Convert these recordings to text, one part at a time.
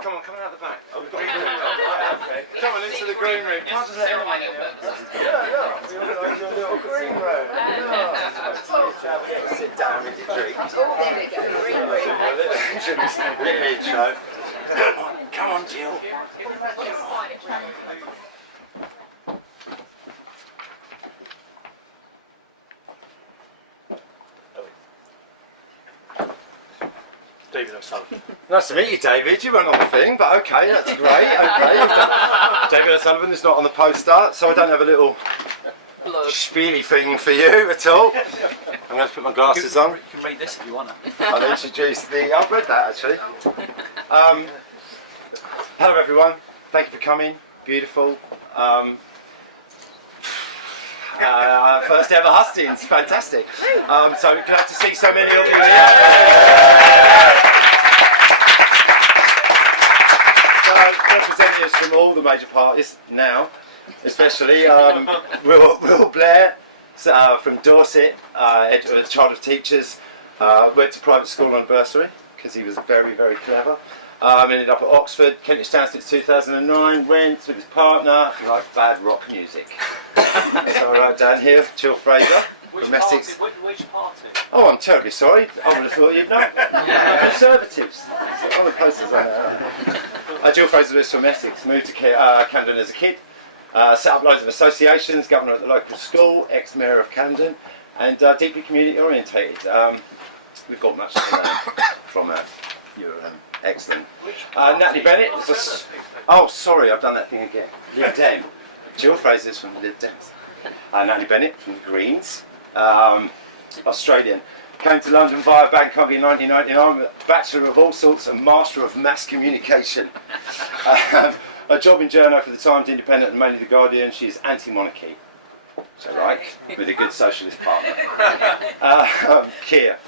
Come on out the back. Oh, we've got the green room. Okay. Come on into the green room. Can't just let anyone in here. Yeah, we organise your little green room. Sit down with your drinks. Oh, there we go. Green room. Little intro. Come on, Jill. David O'Sullivan. Nice to meet you, David. You weren't on the thing, but okay, that's great. Okay. David O'Sullivan is not on the poster, so I don't have a little spiely thing for you at all. I'm going to put my glasses on. You can read this if you want to. I'll introduce I've read that actually. Hello everyone, thank you for coming. Beautiful. First ever Hustings, fantastic. So glad to see so many of you here. So representatives from all the major parties now, especially Will Blair from Dorset, a child of teachers, went to private school on bursary because he was very, very clever. Ended up at Oxford, Kentish Town since 2009, went with his partner, he liked bad rock music. So I wrote down here, Chill Fraser. Which party? Oh, I'm terribly sorry, I would have thought you'd know. Conservatives. All the posters on there. Jill Fraser lives from Essex, moved to Camden as a kid, set up loads of associations, governor at the local school, ex-mayor of Camden, and deeply community orientated. We've got much to learn from that. You're excellent. Natalie Bennett. Oh, sorry, I've done that thing again. Lib Dem. Jill Fraser's from Lib Dems. Natalie Bennett from the Greens. Australian. Came to London via Bangkok in 1999 with a Bachelor of all sorts and Master of Mass Communication. A job in journo for the Times, Independent and mainly the Guardian. She's anti-monarchy. So right, with a good socialist partner. Keir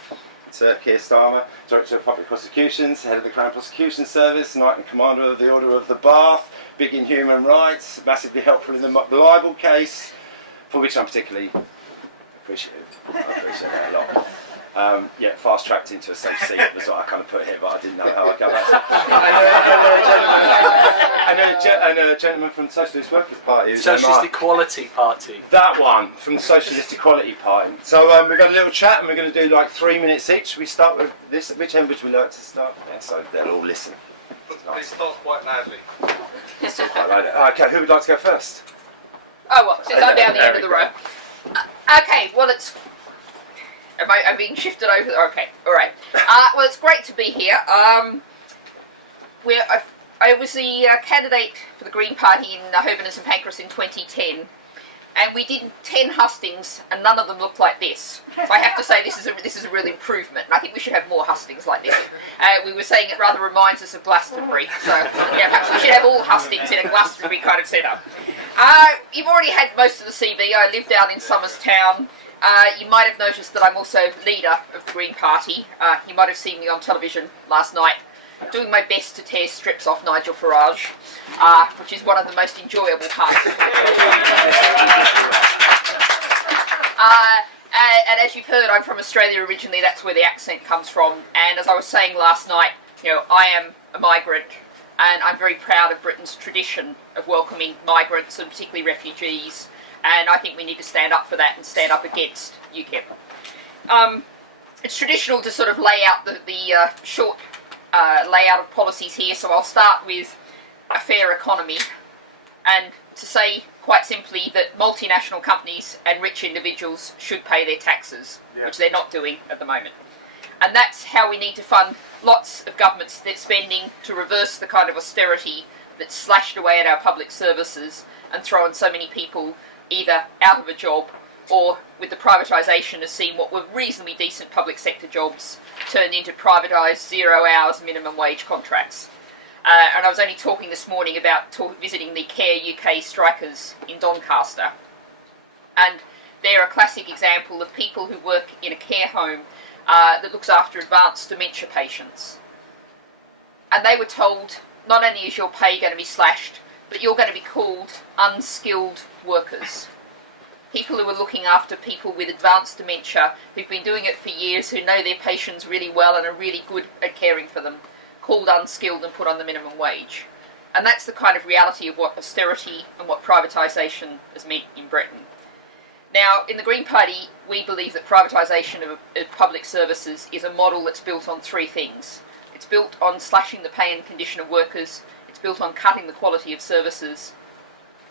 Starmer, Director of Public Prosecutions, Head of the Crown Prosecution Service, Knight and Commander of the Order of the Bath, big in human rights, massively helpful in the libel case, for which I'm particularly appreciative. I appreciate that a lot. Fast-tracked into a safe seat was what I kind of put here, but I didn't know how I'd go about it. And a gentleman from the Socialist Workers' Party. Socialist Equality Party. That one, from the Socialist Equality Party. So we've got a little chat and we're going to do like 3 minutes each. We start with this, which end would we like to start? Yeah, so they'll all listen. It starts quite loudly. I like it. Okay, who would like to go first? Oh, well, since I'm down the end of the row. Okay, well, Am I being shifted over? Okay, all right. Well, it's great to be here. I was the candidate for the Green Party in Holborn St Pancras in 2010, and we did 10 hustings, and none of them looked like this. So I have to say this is a real improvement, and I think we should have more hustings like this. We were saying it rather reminds us of Glastonbury, so yeah, perhaps we should have all hustings in a Glastonbury kind of setup. You've already had most of the CV. I live down in Somers Town. You might have noticed that I'm also leader of the Green Party. You might have seen me on television last night doing my best to tear strips off Nigel Farage, which is one of the most enjoyable parts. And as you've heard, I'm from Australia originally. That's where the accent comes from. And as I was saying last night, I am a migrant, and I'm very proud of Britain's tradition of welcoming migrants and particularly refugees. And I think we need to stand up for that and stand up against UKIP. It's traditional to sort of lay out the short layout of policies here, so I'll start with a fair economy, and to say quite simply that multinational companies and rich individuals should pay their taxes, which they're not doing at the moment. And that's how we need to fund lots of government's spending to reverse the kind of austerity that's slashed away at our public services and thrown so many people either out of a job or, with the privatisation, has seen what were reasonably decent public sector jobs turned into privatised 0 hours minimum wage contracts. And I was only talking this morning about visiting the Care UK strikers in Doncaster. And they're a classic example of people who work in a care home that looks after advanced dementia patients. And they were told, not only is your pay going to be slashed, but you're going to be called unskilled workers. People who are looking after people with advanced dementia, who've been doing it for years, who know their patients really well and are really good at caring for them, called unskilled and put on the minimum wage. And that's the kind of reality of what austerity and what privatisation has meant in Britain. Now, in the Green Party, we believe that privatisation of public services is a model that's built on three things. It's built on slashing the pay and condition of workers, it's built on cutting the quality of services,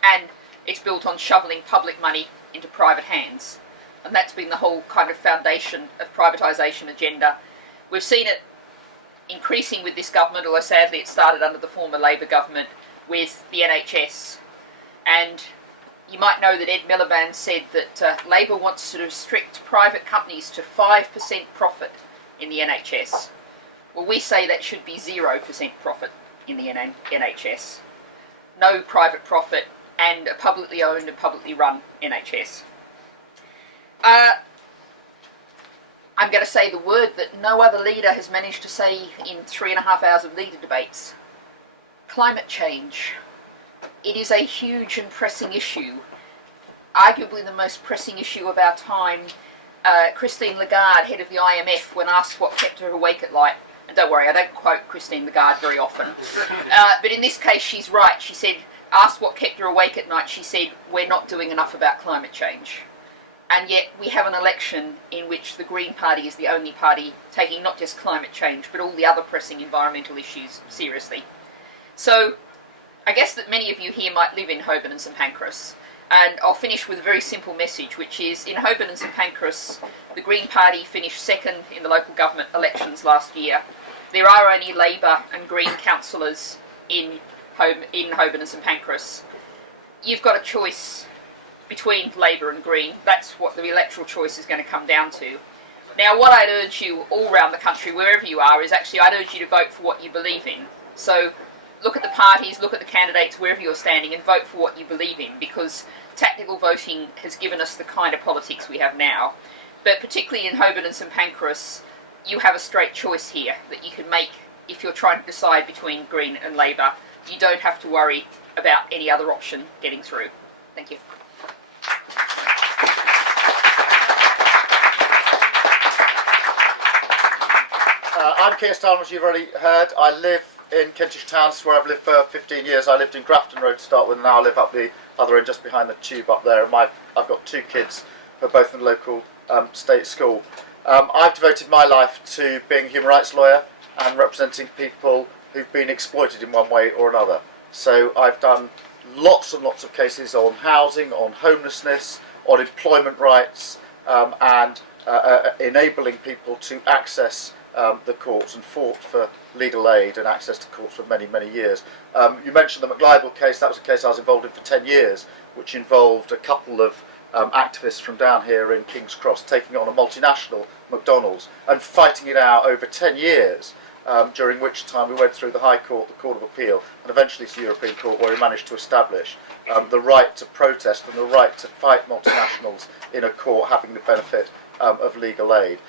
and it's built on shoveling public money into private hands. And that's been the whole kind of foundation of privatisation agenda. We've seen it increasing with this government, although sadly it started under the former Labour government with the NHS. And you might know that Ed Miliband said that Labour wants to restrict private companies to 5% profit in the NHS. Well, we say that should be 0% profit in the NHS. No private profit and a publicly owned and publicly run NHS. I'm going to say the word that no other leader has managed to say in 3.5 hours of leader debates. Climate change. It is a huge and pressing issue. Arguably the most pressing issue of our time. Christine Lagarde, head of the IMF, when asked what kept her awake at night, and don't worry, I don't quote Christine Lagarde very often, but in this case she's right. She said, asked what kept her awake at night, she said, we're not doing enough about climate change. And yet we have an election in which the Green Party is the only party taking not just climate change, but all the other pressing environmental issues seriously. So I guess that many of you here might live in Holborn St Pancras, and I'll finish with a very simple message, which is in Holborn St Pancras, the Green Party finished second in the local government elections last year. There are only Labour and Green councillors in Holborn St Pancras. You've got a choice between Labour and Green. That's what the electoral choice is going to come down to. Now, what I'd urge you all around the country, wherever you are, is actually I'd urge you to vote for what you believe in. So look at the parties, look at the candidates, wherever you're standing, and vote for what you believe in, because tactical voting has given us the kind of politics we have now. But particularly in Holborn St Pancras, you have a straight choice here that you can make if you're trying to decide between Green and Labour. You don't have to worry about any other option getting through. Thank you. I'm Keir Starmer, as you've already heard. I live in Kentish Town, where I've lived for 15 years. I lived in Grafton Road to start with, and now I live up the other end, just behind the tube up there. And I've got two kids who are both in the local state school. I've devoted my life to being a human rights lawyer and representing people who've been exploited in one way or another. So I've done lots and lots of cases on housing, on homelessness, on employment rights, and enabling people to access the courts, and fought for legal aid and access to courts for many, many years. You mentioned the McLibel case. That was a case I was involved in for 10 years, which involved a couple of activists from down here in King's Cross taking on a multinational, McDonald's, and fighting it out over 10 years, during which time we went through the High Court, the Court of Appeal, and eventually to the European Court, where we managed to establish the right to protest and the right to fight multinationals in a court having the benefit of legal aid.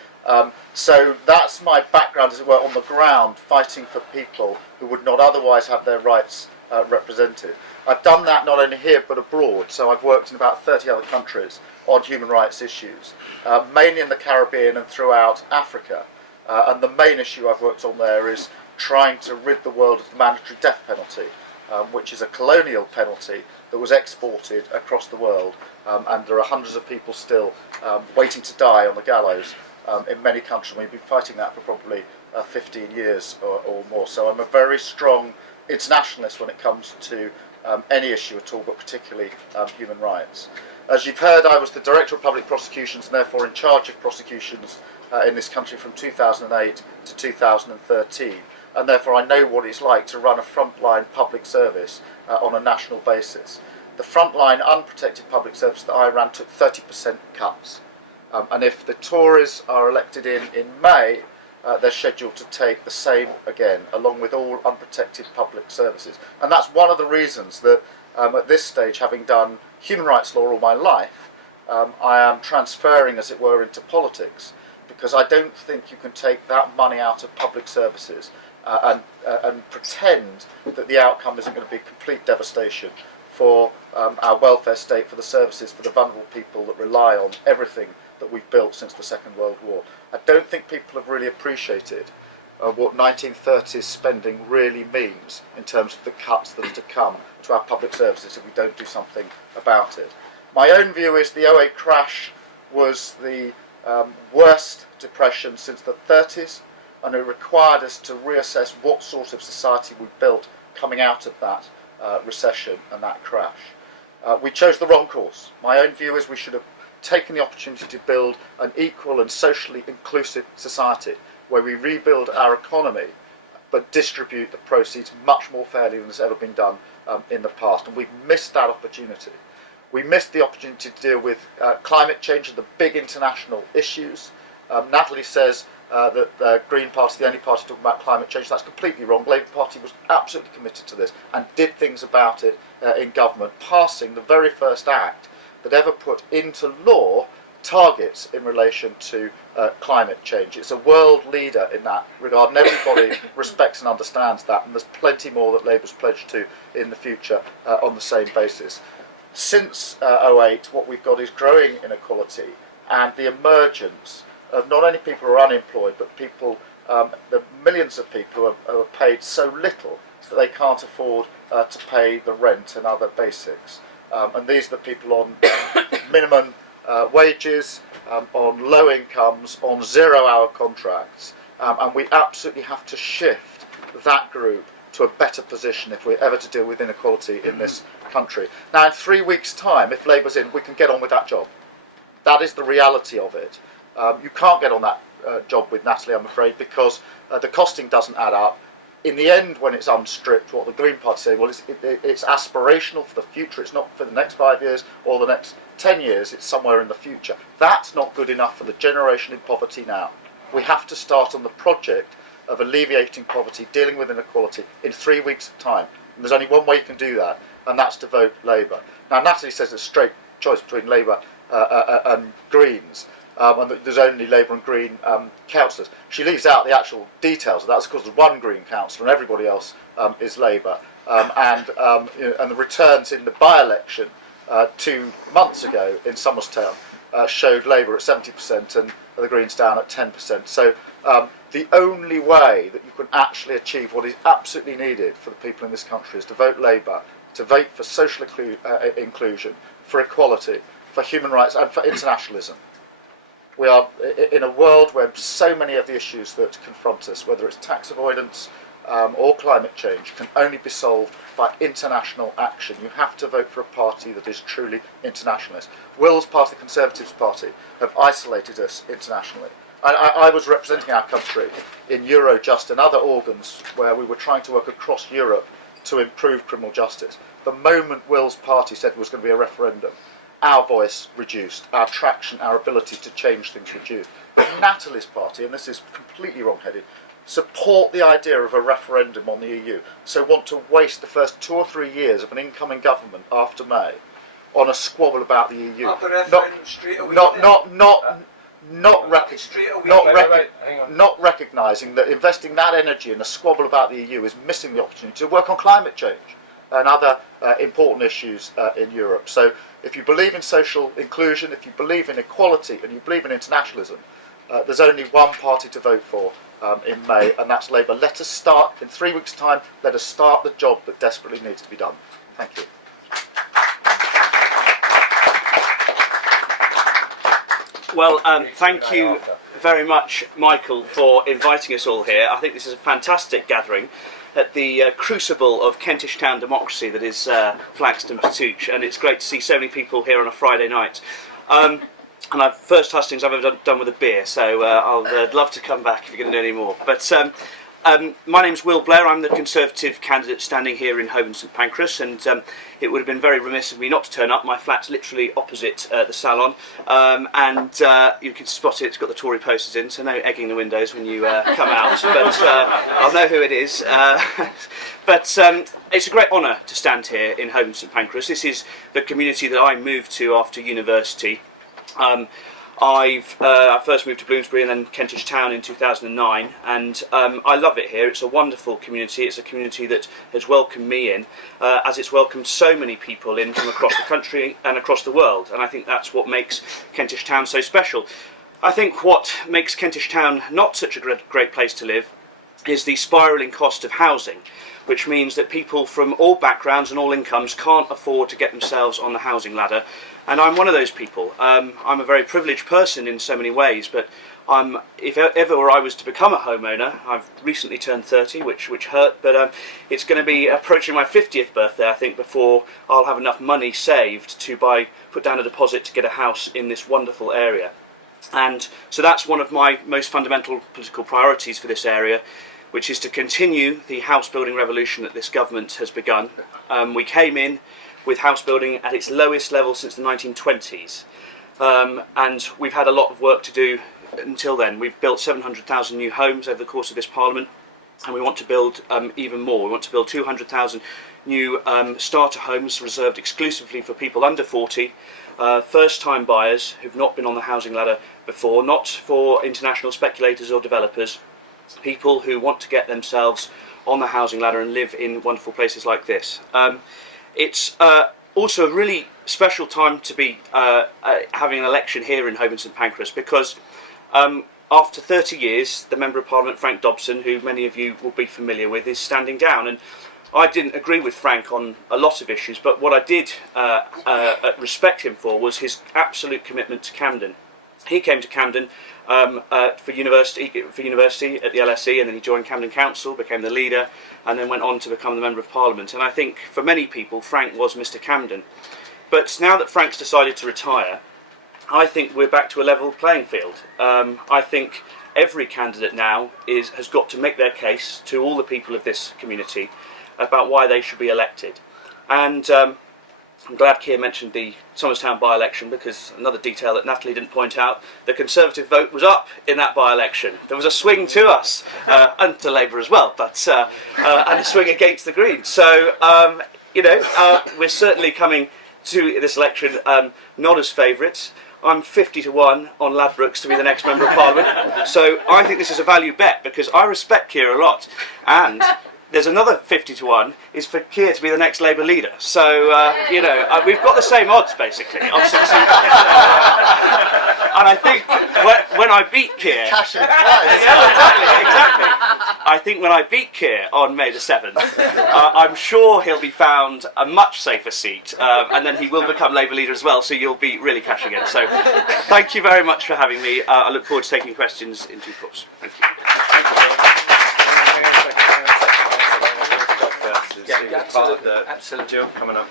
So that's my background, as it were, on the ground, fighting for people who would not otherwise have their rights represented. I've done that not only here but abroad, so I've worked in about 30 other countries on human rights issues, mainly in the Caribbean and throughout Africa. And the main issue I've worked on there is trying to rid the world of the mandatory death penalty, which is a colonial penalty that was exported across the world, and there are hundreds of people still waiting to die on the gallows in many countries. We've been fighting that for probably 15 years or more. So I'm a very strong internationalist when it comes to any issue at all, but particularly human rights. As you've heard, I was the Director of Public Prosecutions and therefore in charge of prosecutions in this country from 2008 to 2013. And therefore I know what it's like to run a frontline public service on a national basis. The frontline unprotected public service that I ran took 30% cuts. And if the Tories are elected in May, they're scheduled to take the same again, along with all unprotected public services. And that's one of the reasons that at this stage, having done human rights law all my life, I am transferring, as it were, into politics, because I don't think you can take that money out of public services and pretend that the outcome isn't going to be complete devastation for our welfare state, for the services, for the vulnerable people that rely on everything that we've built since the Second World War. I don't think people have really appreciated what 1930s spending really means in terms of the cuts that are to come to our public services if we don't do something about it. My own view is the '08 crash was the worst depression since the 30s, and it required us to reassess what sort of society we built coming out of that recession and that crash. We chose the wrong course. My own view is we should have taken the opportunity to build an equal and socially inclusive society where we rebuild our economy but distribute the proceeds much more fairly than has ever been done in the past, and we've missed that opportunity. We missed the opportunity to deal with climate change and the big international issues. Natalie says that the Green Party is the only party talking about climate change. That's completely wrong. The Labour Party was absolutely committed to this and did things about it in government, passing the very first act that ever put into law targets in relation to climate change. It's a world leader in that regard, and everybody respects and understands that, and there's plenty more that Labour's pledged to in the future on the same basis. Since '08, what we've got is growing inequality and the emergence of not only people who are unemployed, but people, the millions of people who are paid so little that they can't afford to pay the rent and other basics. And these are the people on minimum wages, on low incomes, on 0-hour contracts, and we absolutely have to shift that group to a better position if we're ever to deal with inequality in this country. Now, in 3 weeks' time, if Labour's in, we can get on with that job. That is the reality of it. You can't get on that job with Natalie, I'm afraid, because the costing doesn't add up. In the end, when it's unstripped, what the Green Party say, well, it's aspirational for the future. It's not for the next 5 years or the next 10 years. It's somewhere in the future. That's not good enough for the generation in poverty now. We have to start on the project of alleviating poverty, dealing with inequality in 3 weeks' time. And there's only one way you can do that, and that's to vote Labour. Now, Natalie says it's a straight choice between Labour and Greens. And there's only Labour and Green councillors. She leaves out the actual details of that. That's because there's one Green councillor and everybody else is Labour. And the returns in the by-election 2 months ago in Somerstown showed Labour at 70% and the Greens down at 10%. So the only way that you can actually achieve what is absolutely needed for the people in this country is to vote Labour, to vote for social inclusion, for equality, for human rights and for internationalism. We are in a world where so many of the issues that confront us, whether it's tax avoidance or climate change, can only be solved by international action. You have to vote for a party that is truly internationalist. Will's party, the Conservative Party, have isolated us internationally. I was representing our country in Eurojust and other organs where we were trying to work across Europe to improve criminal justice. The moment Will's party said there was going to be a referendum, our voice reduced, our traction, our ability to change things reduced. But Natalie's party, and this is completely wrong-headed, support the idea of a referendum on the EU, so want to waste the first 2 or 3 years of an incoming government after May on a squabble about the EU. Not recognising that investing that energy in a squabble about the EU is missing the opportunity to work on climate change and other important issues in Europe. So if you believe in social inclusion, if you believe in equality and you believe in internationalism, there's only one party to vote for in May, and that's Labour. Let us start, in 3 weeks' time, let us start the job that desperately needs to be done. Thank you. Well, thank you very much, Michael, for inviting us all here. I think this is a fantastic gathering at the crucible of Kentish town democracy that is Flaxon and Ptootch, and it's great to see so many people here on a Friday night. And first hustings I've ever done with a beer, so I'll love to come back if you're going to do any more. But my name's Will Blair. I'm the Conservative candidate standing here in Holborn St Pancras, and it would have been very remiss of me not to turn up. My flat's literally opposite the salon, and you can spot it. It's got the Tory posters in, so no egging the windows when you come out, but I'll know who it is. But it's a great honour to stand here in Holborn St Pancras. This is the community that I moved to after university. I first moved to Bloomsbury and then Kentish Town in 2009, and I love it here. It's a wonderful community. It's a community that has welcomed me in, as it's welcomed so many people in from across the country and across the world, and I think that's what makes Kentish Town so special. I think what makes Kentish Town not such a great place to live is the spiralling cost of housing, which means that people from all backgrounds and all incomes can't afford to get themselves on the housing ladder. And I'm one of those people. I'm a very privileged person in so many ways, but if ever I was to become a homeowner, I've recently turned 30, which hurt, but it's going to be approaching my 50th birthday, I think, before I'll have enough money saved to put down a deposit to get a house in this wonderful area. And so that's one of my most fundamental political priorities for this area, which is to continue the house building revolution that this government has begun. We came in with house building at its lowest level since the 1920s, and we've had a lot of work to do until then. We've built 700,000 new homes over the course of this Parliament, and we want to build even more. We want to build 200,000 new starter homes reserved exclusively for people under 40, first-time buyers who've not been on the housing ladder before, not for international speculators or developers, people who want to get themselves on the housing ladder and live in wonderful places like this. It's also a really special time to be having an election here in Holborn St Pancras, because after 30 years, the Member of Parliament, Frank Dobson, who many of you will be familiar with, is standing down. And I didn't agree with Frank on a lot of issues, but what I did respect him for was his absolute commitment to Camden. He came to Camden for university at the LSE, and then he joined Camden Council, became the leader, and then went on to become the Member of Parliament. And I think for many people, Frank was Mr. Camden. But now that Frank's decided to retire, I think we're back to a level playing field. I think every candidate now has got to make their case to all the people of this community about why they should be elected. And I'm glad Keir mentioned the Somerstown by-election, because another detail that Natalie didn't point out, the Conservative vote was up in that by-election. There was a swing to us, and to Labour as well, but and a swing against the Greens. So, we're certainly coming to this election not as favourites. I'm 50-1 on Ladbrokes to be the next Member of Parliament. So I think this is a value bet, because I respect Keir a lot. And there's another 50-1 is for Keir to be the next Labour leader. So, we've got the same odds, basically, of succeeding. And I think when I beat Keir... Cash it twice. Yeah, exactly. I think when I beat Keir on May the 7th, I'm sure he'll be found a much safer seat, and then he will become Labour leader as well, so you'll be really cashing in. So thank you very much for having me. I look forward to taking questions in due course. Thank you. Absolutely. Jill, coming up.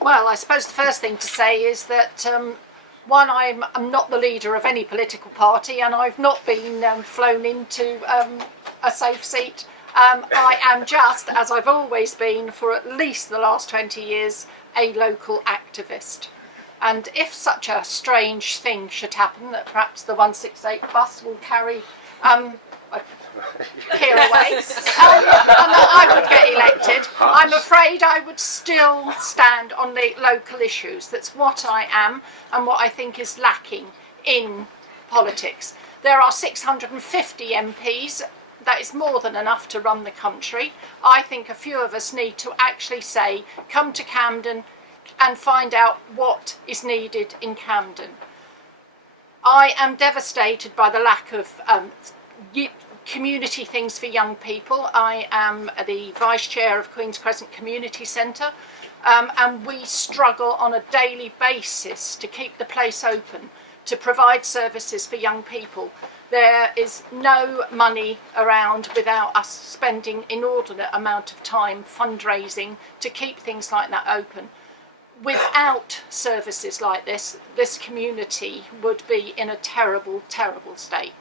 Well, I suppose the first thing to say is that one, I'm not the leader of any political party, and I've not been flown into a safe seat. I am just, as I've always been for at least the last 20 years, a local activist. And if such a strange thing should happen, that perhaps the 168 bus will carry Keir away, and that I would get elected, I'm afraid I would still stand on the local issues. That's what I am, and what I think is lacking in politics. There are 650 MPs. That is more than enough to run the country. I think a few of us need to actually say, come to Camden and find out what is needed in Camden. I am devastated by the lack of community things for young people. I am the Vice Chair of Queen's Crescent Community Centre, and we struggle on a daily basis to keep the place open, to provide services for young people. There is no money around without us spending inordinate amount of time fundraising to keep things like that open. Without services like this, this community would be in a terrible, terrible state.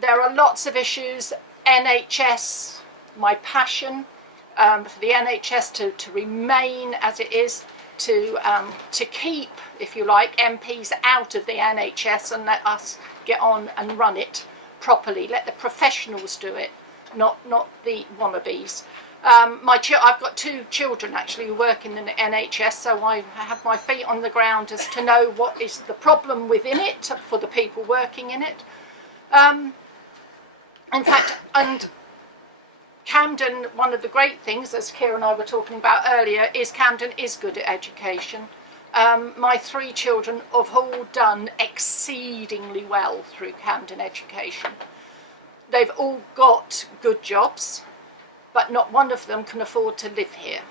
There are lots of issues. NHS, my passion for the NHS to remain as it is, to keep, if you like, MPs out of the NHS and let us get on and run it properly. Let the professionals do it, not the wannabes. I've got two children actually who work in the NHS, so I have my feet on the ground as to know what is the problem within it for the people working in it. In fact, and Camden, one of the great things, as Keir and I were talking about earlier, is Camden is good at education. My 3 children have all done exceedingly well through Camden Education. They've all got good jobs, but not one of them can afford to live here,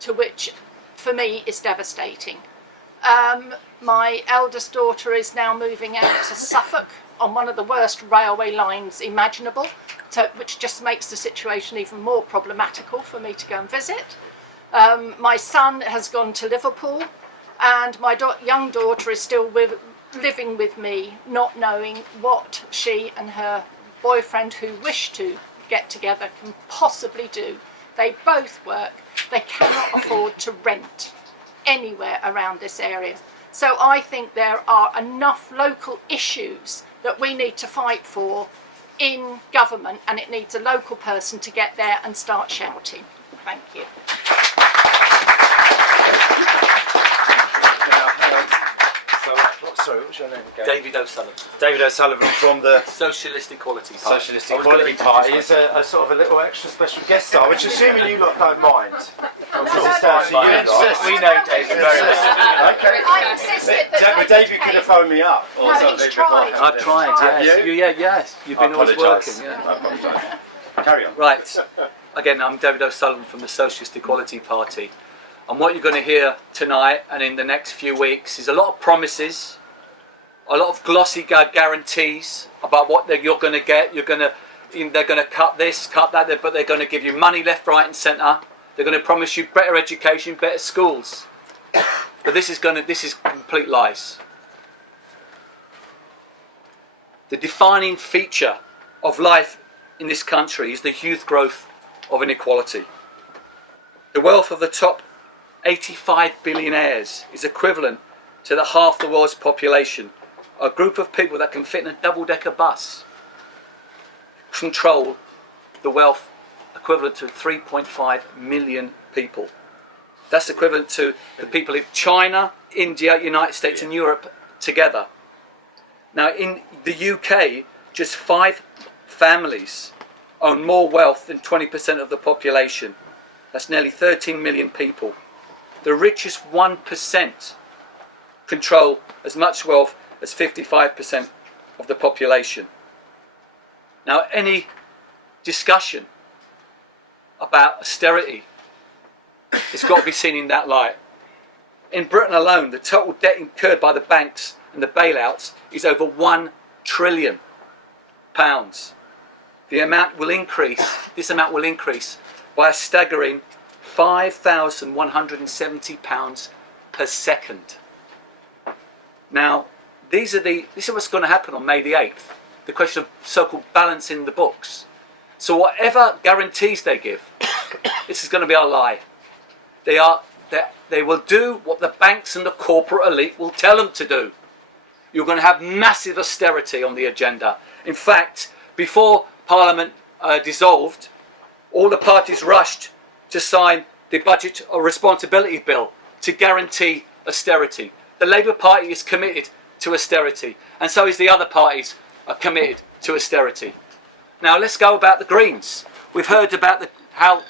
to which for me is devastating. My eldest daughter is now moving out to Suffolk on one of the worst railway lines imaginable, which just makes the situation even more problematical for me to go and visit. My son has gone to Liverpool, and my young daughter is still living with me, not knowing what she and her boyfriend, who wish to get together, can possibly do. They both work. They cannot afford to rent anywhere around this area. So I think there are enough local issues that we need to fight for in government, and it needs a local person to get there and start shouting. Thank you. Sorry, what was your name again? David O'Sullivan. David O'Sullivan from the Socialist Equality Party. Socialist Equality Party. Is a sort of a little extra special guest star, which assuming you lot don't mind. We know David very well. Okay. I insisted that David could have phoned me up or No, something. he's tried. I've tried, Have yes. you? Yes. You've been always working. I Yeah. apologise. Carry on. Right. Again, I'm David O'Sullivan from the Socialist Equality Party. And what you're going to hear tonight and in the next few weeks is a lot of promises, a lot of glossy guarantees about what you're going to get. They're going to cut this, cut that, but they're going to give you money left, right and centre. They're going to promise you better education, better schools. But this is complete lies. The defining feature of life in this country is the youth growth of inequality. The wealth of the top 85 billionaires is equivalent to the half the world's population. A group of people that can fit in a double-decker bus control the wealth equivalent to 3.5 million people. That's equivalent to the people in China, India, United States and Europe together. Now in the UK, just 5 families own more wealth than 20% of the population. That's nearly 13 million people. The richest 1% control as much wealth as 55% of the population. Now, any discussion about austerity, it's got to be seen in that light. In Britain alone, the total debt incurred by the banks and the bailouts is over £1 trillion. This amount will increase by a staggering £5,170 per second. Now, this is what's going to happen on May the 8th. The question of so-called balancing the books. So whatever guarantees they give, this is going to be a lie. They will do what the banks and the corporate elite will tell them to do. You're going to have massive austerity on the agenda. In fact, before Parliament dissolved, all the parties rushed to sign the Budget or Responsibility Bill to guarantee austerity. The Labour Party is committed to austerity, and so is the other parties are committed to austerity. Now let's go about the Greens. We've heard about how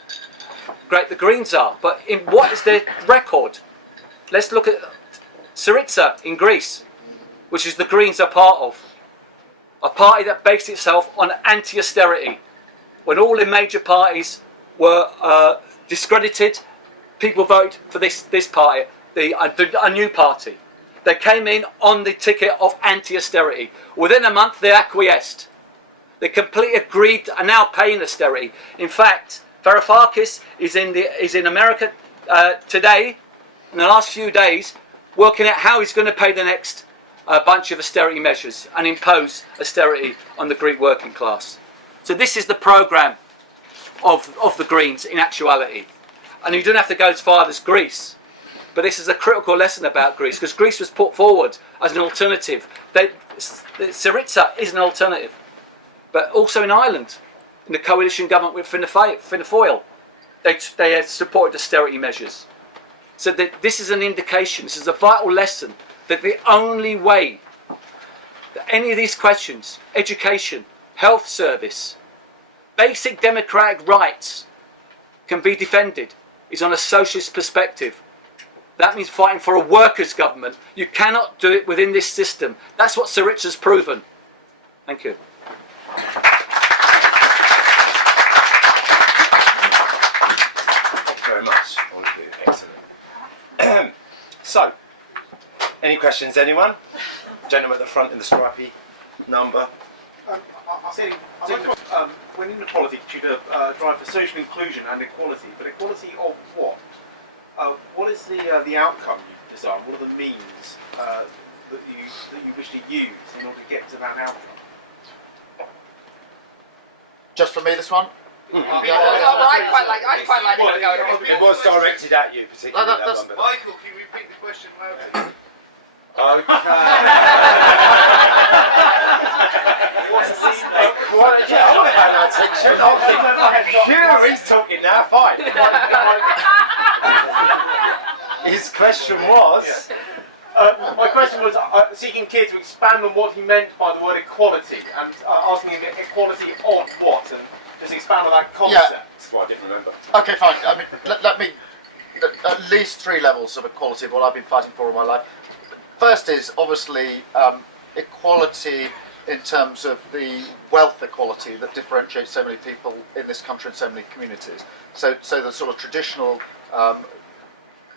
great the Greens are, but what is their record? Let's look at Syriza in Greece, which is the Greens are part of. A party that based itself on anti-austerity. When all the major parties were discredited, people voted for this party, a new party. They came in on the ticket of anti-austerity. Within a month, they acquiesced. They completely agreed and are now paying austerity. In fact, Varoufakis is in America today, in the last few days, working out how he's going to pay the next bunch of austerity measures and impose austerity on the Greek working class. So this is the programme of the Greens in actuality. And you don't have to go as far as Greece. But this is a critical lesson about Greece, because Greece was put forward as an alternative. Syriza is an alternative. But also in Ireland, in the coalition government with Fianna Fáil, they supported austerity measures. So this is an indication, this is a vital lesson, that the only way that any of these questions, education, health service, basic democratic rights, can be defended is on a socialist perspective. That means fighting for a workers' government. You cannot do it within this system. That's what Sir Richard's proven. Thank you. Thank you very much. Excellent. So, any questions, anyone? Gentleman at the front in the stripy number. I think when inequality should drive for social inclusion and equality, but equality of what? What is the outcome you design? What are the means that you wish to use in order to get to that outcome? Just for me, this one? I quite like to go. It was directed at you, particularly that one. Michael, can you repeat the question loudly? He's talking now, fine. His question was... My question was seeking Keir to expand on what he meant by the word equality, and asking him equality of what, and just expand on that concept. Yeah. That's what I didn't remember. Okay, fine. I mean, let me... At least 3 levels of equality of what I've been fighting for all my life. First is obviously equality in terms of the wealth equality that differentiates so many people in this country and so many communities. So the sort of traditional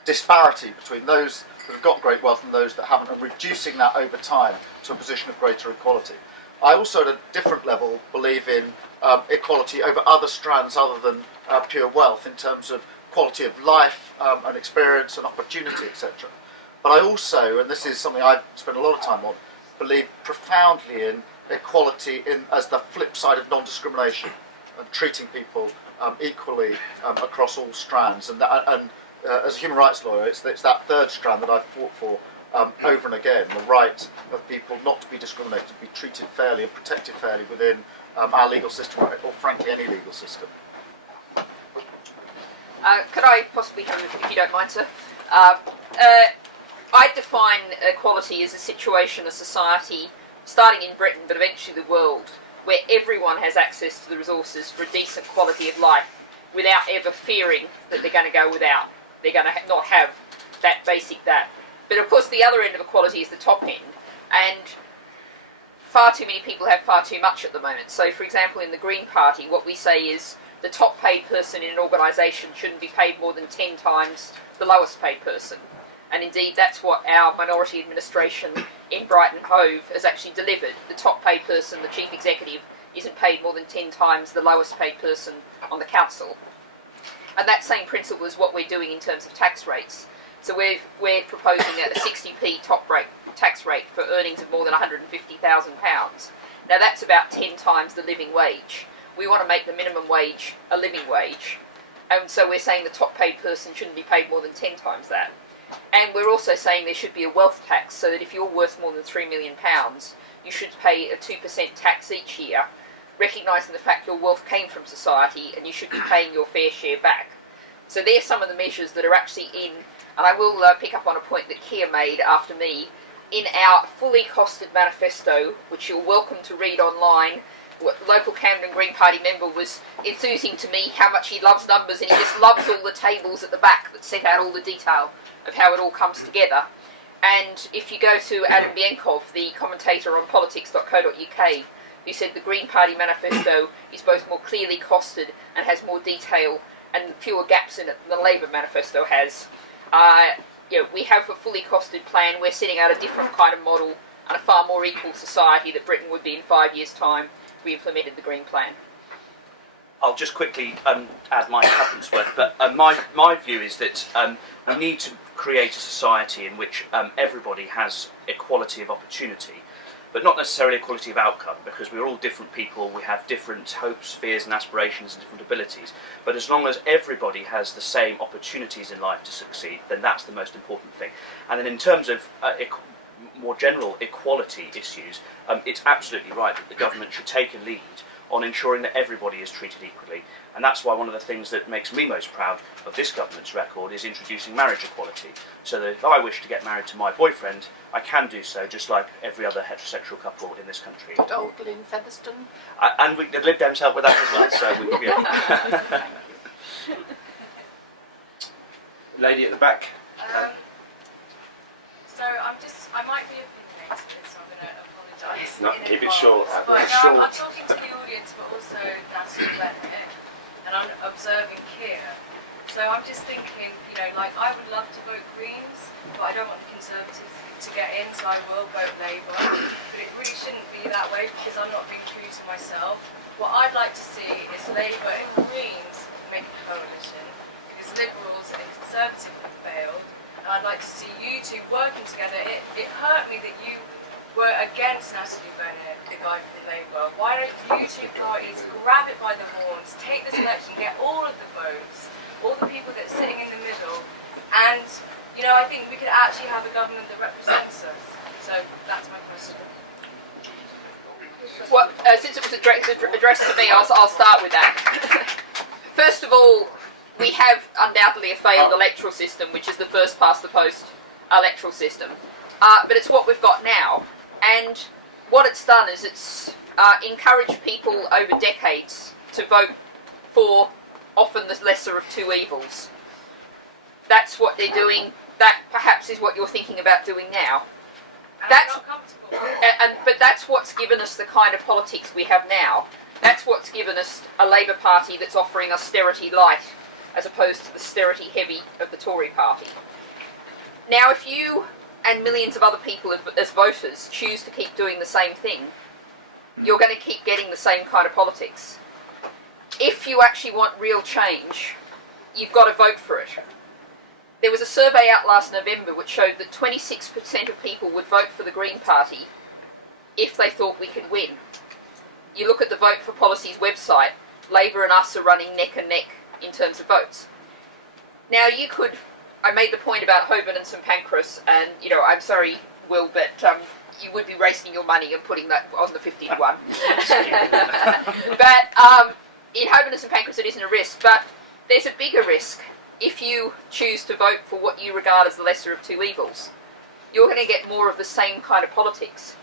disparity between those that have got great wealth and those that haven't, and reducing that over time to a position of greater equality. I also, at a different level, believe in equality over other strands other than pure wealth in terms of quality of life and experience and opportunity, etc. But I also, and this is something I've spent a lot of time on, believe profoundly in equality as the flip side of non-discrimination and treating people equally across all strands. And as a human rights lawyer, it's that third strand that I've fought for over and again, the right of people not to be discriminated, to be treated fairly and protected fairly within our legal system, or frankly any legal system. Could I possibly come, if you don't mind, sir? I define equality as a situation, a society, starting in Britain, but eventually the world, where everyone has access to the resources for a decent quality of life without ever fearing that they're going to go without. They're going to not have that basic that. But of course the other end of equality is the top end, and far too many people have far too much at the moment. So for example in the Green Party what we say is the top paid person in an organisation shouldn't be paid more than 10 times the lowest paid person. And indeed that's what our minority administration in Brighton Hove has actually delivered. The top paid person, the chief executive, isn't paid more than 10 times the lowest paid person on the council. And that same principle is what we're doing in terms of tax rates. So we're proposing a 60p top rate tax rate for earnings of more than £150,000. Now that's about 10 times the living wage. We want to make the minimum wage a living wage. And so we're saying the top paid person shouldn't be paid more than 10 times that. And we're also saying there should be a wealth tax, so that if you're worth more than £3 million, you should pay a 2% tax each year, recognising the fact your wealth came from society and you should be paying your fair share back. So there's some of the measures that are actually in, and I will pick up on a point that Keir made after me, in our fully costed manifesto, which you're welcome to read online. What the local Camden Green Party member was enthusing to me how much he loves numbers, and he just loves all the tables at the back that set out all the detail of how it all comes together. And if you go to Adam Bienkov, the commentator on politics.co.uk, who said the Green Party manifesto is both more clearly costed and has more detail and fewer gaps in it than the Labour manifesto has. We have a fully costed plan. We're setting out a different kind of model and a far more equal society that Britain would be in 5 years' time if we implemented the Green Plan. I'll just quickly add my tuppence worth, but my view is that we need to create a society in which everybody has equality of opportunity, but not necessarily equality of outcome, because we're all different people, we have different hopes, fears and aspirations and different abilities. But as long as everybody has the same opportunities in life to succeed, then that's the most important thing. And then in terms of more general equality issues, it's absolutely right that the government should take a lead on ensuring that everybody is treated equally. And that's why one of the things that makes me most proud of this government's record is introducing marriage equality. So that if I wish to get married to my boyfriend, I can do so just like every other heterosexual couple in this country. Old Glyn Featherstone. And we Lib Dems help with that as well, so we can be Lady at the back. So I might be opinionated, so I'm going to apologise. Not in keep it advance. short. But Short. I'm talking to the audience, but also Natalie Bennett, and I'm observing Keir. So I'm just thinking, you know, like I would love to vote Greens, but I don't want the Conservatives to get in, so I will vote Labour. But it really shouldn't be that way because I'm not being true to myself. What I'd like to see is Labour and Greens make a coalition because Liberals and Conservatives have failed. And I'd like to see you two working together. It hurt me that you were against Natalie Bennett, the guy from Labour. Why don't you two parties grab it by the horns, take this election, get all of the votes, all the people that are sitting in the middle, and you know, I think we could actually have a government that represents us. So that's my question. Well, since it was addressed to me, I'll start with that. First of all, we have undoubtedly a failed electoral system, which is the first past the post electoral system. But it's what we've got now. And what it's done is it's encouraged people over decades to vote for often the lesser of two evils. That's what they're doing. That perhaps is what you're thinking about doing now. And I'm not comfortable. But that's what's given us the kind of politics we have now. That's what's given us a Labour Party that's offering austerity light as opposed to the austerity heavy of the Tory party. Now, if you and millions of other people as voters choose to keep doing the same thing, you're going to keep getting the same kind of politics. If you actually want real change, you've got to vote for it. There was a survey out last November which showed that 26% of people would vote for the Green Party if they thought we could win. You look at the Vote for Policy's website, Labour and us are running neck and neck in terms of votes. Now I made the point about Holborn St Pancras, and you know, I'm sorry, Will, but you would be wasting your money and putting that on the 50 to 1. But in Holborn St Pancras it isn't a risk, but there's a bigger risk if you choose to vote for what you regard as the lesser of two evils. You're going to get more of the same kind of politics.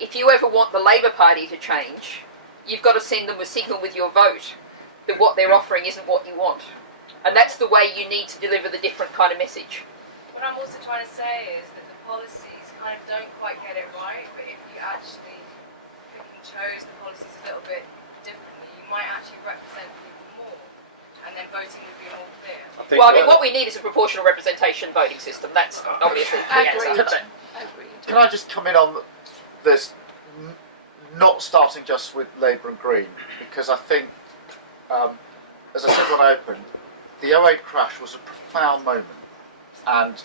If you ever want the Labour Party to change, you've got to send them a signal with your vote that what they're offering isn't what you want. And that's the way you need to deliver the different kind of message. What I'm also trying to say is that the policies kind of don't quite get it right, but if you actually pick and chose the policies a little bit differently, you might actually represent people more, and then voting would be more clear. Well, I mean, what we need is a proportional representation voting system. That's obviously the answer. Can I just come in on this, not starting just with Labour and Green, because I think, as I said when I opened, the 2008 crash was a profound moment, and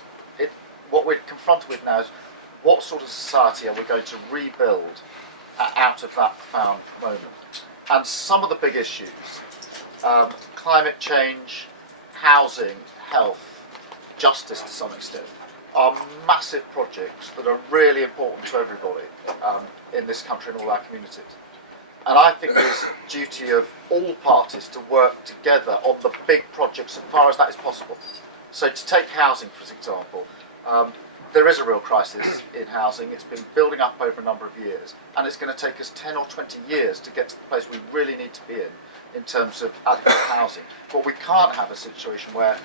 what we're confronted with now is what sort of society are we going to rebuild out of that profound moment. And some of the big issues, climate change, housing, health, justice to some extent, are massive projects that are really important to everybody in this country and all our communities. And I think there's a duty of all parties to work together on the big projects as far as that is possible. So to take housing, for example, there is a real crisis in housing. It's been building up over a number of years, and it's going to take us 10 or 20 years to get to the place we really need to be in terms of adequate housing. But we can't have a situation where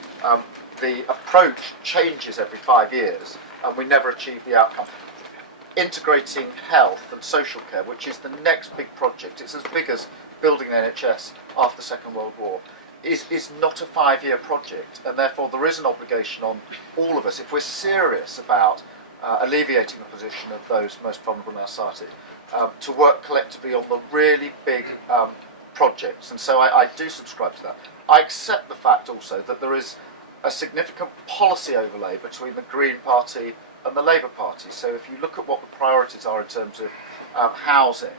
the approach changes every 5 years and we never achieve the outcome. Integrating health and social care, which is the next big project, it's as big as building the NHS after the Second World War, is not a 5-year project, and therefore there is an obligation on all of us, if we're serious about alleviating the position of those most vulnerable in our society, to work collectively on the really big projects. And so I do subscribe to that. I accept the fact also that there is a significant policy overlay between the Green Party and the Labour Party. So if you look at what the priorities are in terms of housing,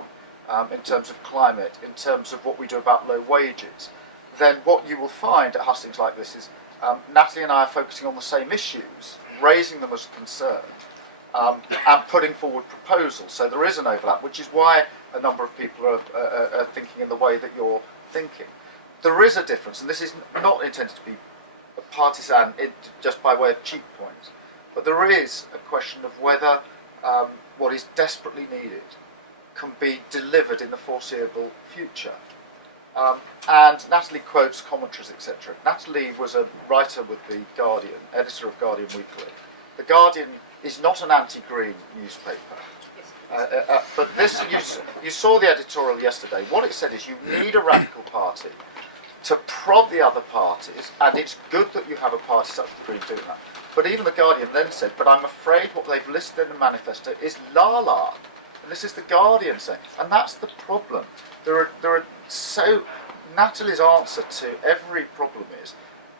in terms of climate, in terms of what we do about low wages, then what you will find at hustings like this is Natalie and I are focusing on the same issues, raising them as a concern, and putting forward proposals. So there is an overlap, which is why a number of people are thinking in the way that you're thinking. There is a difference, and this is not intended to be partisan just by way of cheap points, but there is a question of whether what is desperately needed can be delivered in the foreseeable future. And Natalie quotes commentaries, etc. Natalie was a writer with The Guardian, editor of Guardian Weekly. The Guardian is not an anti-green newspaper. But this, you saw the editorial yesterday. What it said is you need a radical party to prod the other parties, and it's good that you have a party such as the Green doing that. But even the Guardian then said, but I'm afraid what they've listed in the manifesto is la-la. And this is the Guardian saying, and that's the problem. Natalie's answer to every problem is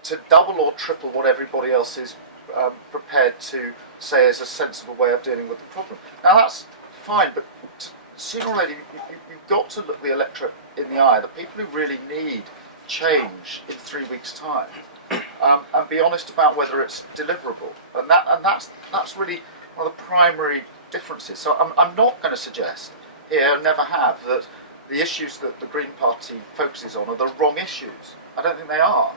to double or triple what everybody else is prepared to say is a sensible way of dealing with the problem. Now that's fine, but sooner or later you've got to look the electorate in the eye, the people who really need change in 3 weeks' time, and be honest about whether it's deliverable. And that's really one of the primary differences. So I'm not going to suggest here, and never have, that the issues that the Green Party focuses on are the wrong issues. I don't think they are.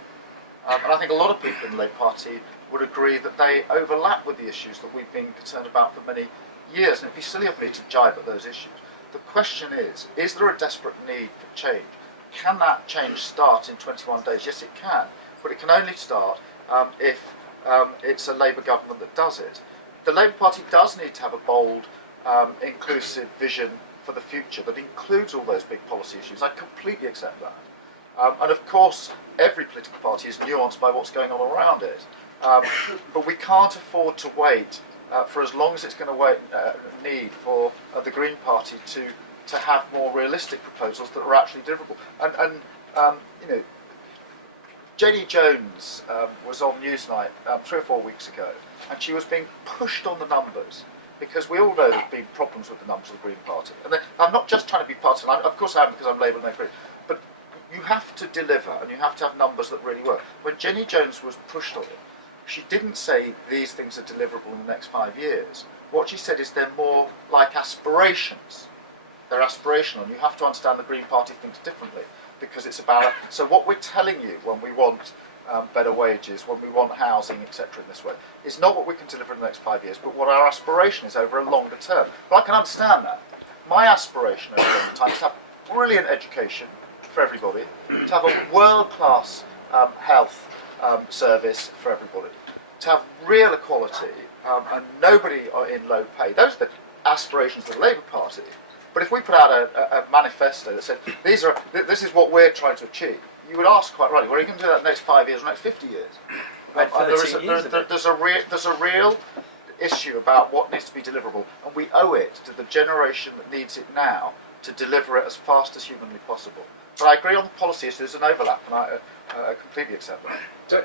And I think a lot of people in the Labour Party would agree that they overlap with the issues that we've been concerned about for many years. And it'd be silly of me to jibe at those issues. The question is there a desperate need for change? Can that change start in 21 days? Yes, it can. But it can only start if it's a Labour government that does it. The Labour Party does need to have a bold, inclusive vision for the future that includes all those big policy issues. I completely accept that. And of course, every political party is nuanced by what's going on around it. But we can't afford to wait for as long as it's going to need for the Green Party to have more realistic proposals that are actually deliverable. And you know, Jenny Jones was on Newsnight 3 or 4 weeks ago, and she was being pushed on the numbers, because we all know there have been problems with the numbers of the Green Party. And I'm not just trying to be partisan, of course I am, because I'm Labour and they're Green, but you have to deliver, and you have to have numbers that really work. When Jenny Jones was pushed on it, she didn't say these things are deliverable in the next 5 years. What she said is they're more like aspirations. They're aspirational, and you have to understand the Green Party thinks differently, because it's about... So what we're telling you when we want better wages, when we want housing, etc. in this way, is not what we can deliver in the next 5 years, but what our aspiration is over a longer term. But I can understand that. My aspiration over a longer time is to have brilliant education for everybody, to have a world-class health service for everybody, to have real equality and nobody in low pay. Those are the aspirations of the Labour Party. But if we put out a manifesto that said, this is what we're trying to achieve, you would ask quite rightly, well, are you going to do that in the next 5 years or next 50 years? There's a real issue about what needs to be deliverable, and we owe it to the generation that needs it now to deliver it as fast as humanly possible. But I agree on the policy issue, there's an overlap, and I completely accept that.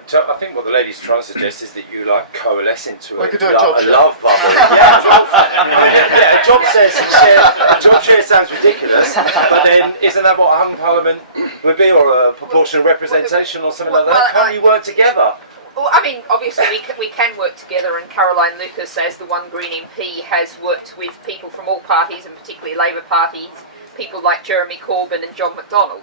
So I think what the lady's trying to suggest is that you coalesce into we could do a job share. love bubble. Job share sounds ridiculous, but then isn't that what a hung parliament would be, or a proportional representation or something like that? Can't you work together? Well, I mean, obviously we can work together, and Caroline Lucas, as the one Green MP, has worked with people from all parties, and particularly Labour parties, people like Jeremy Corbyn and John McDonnell.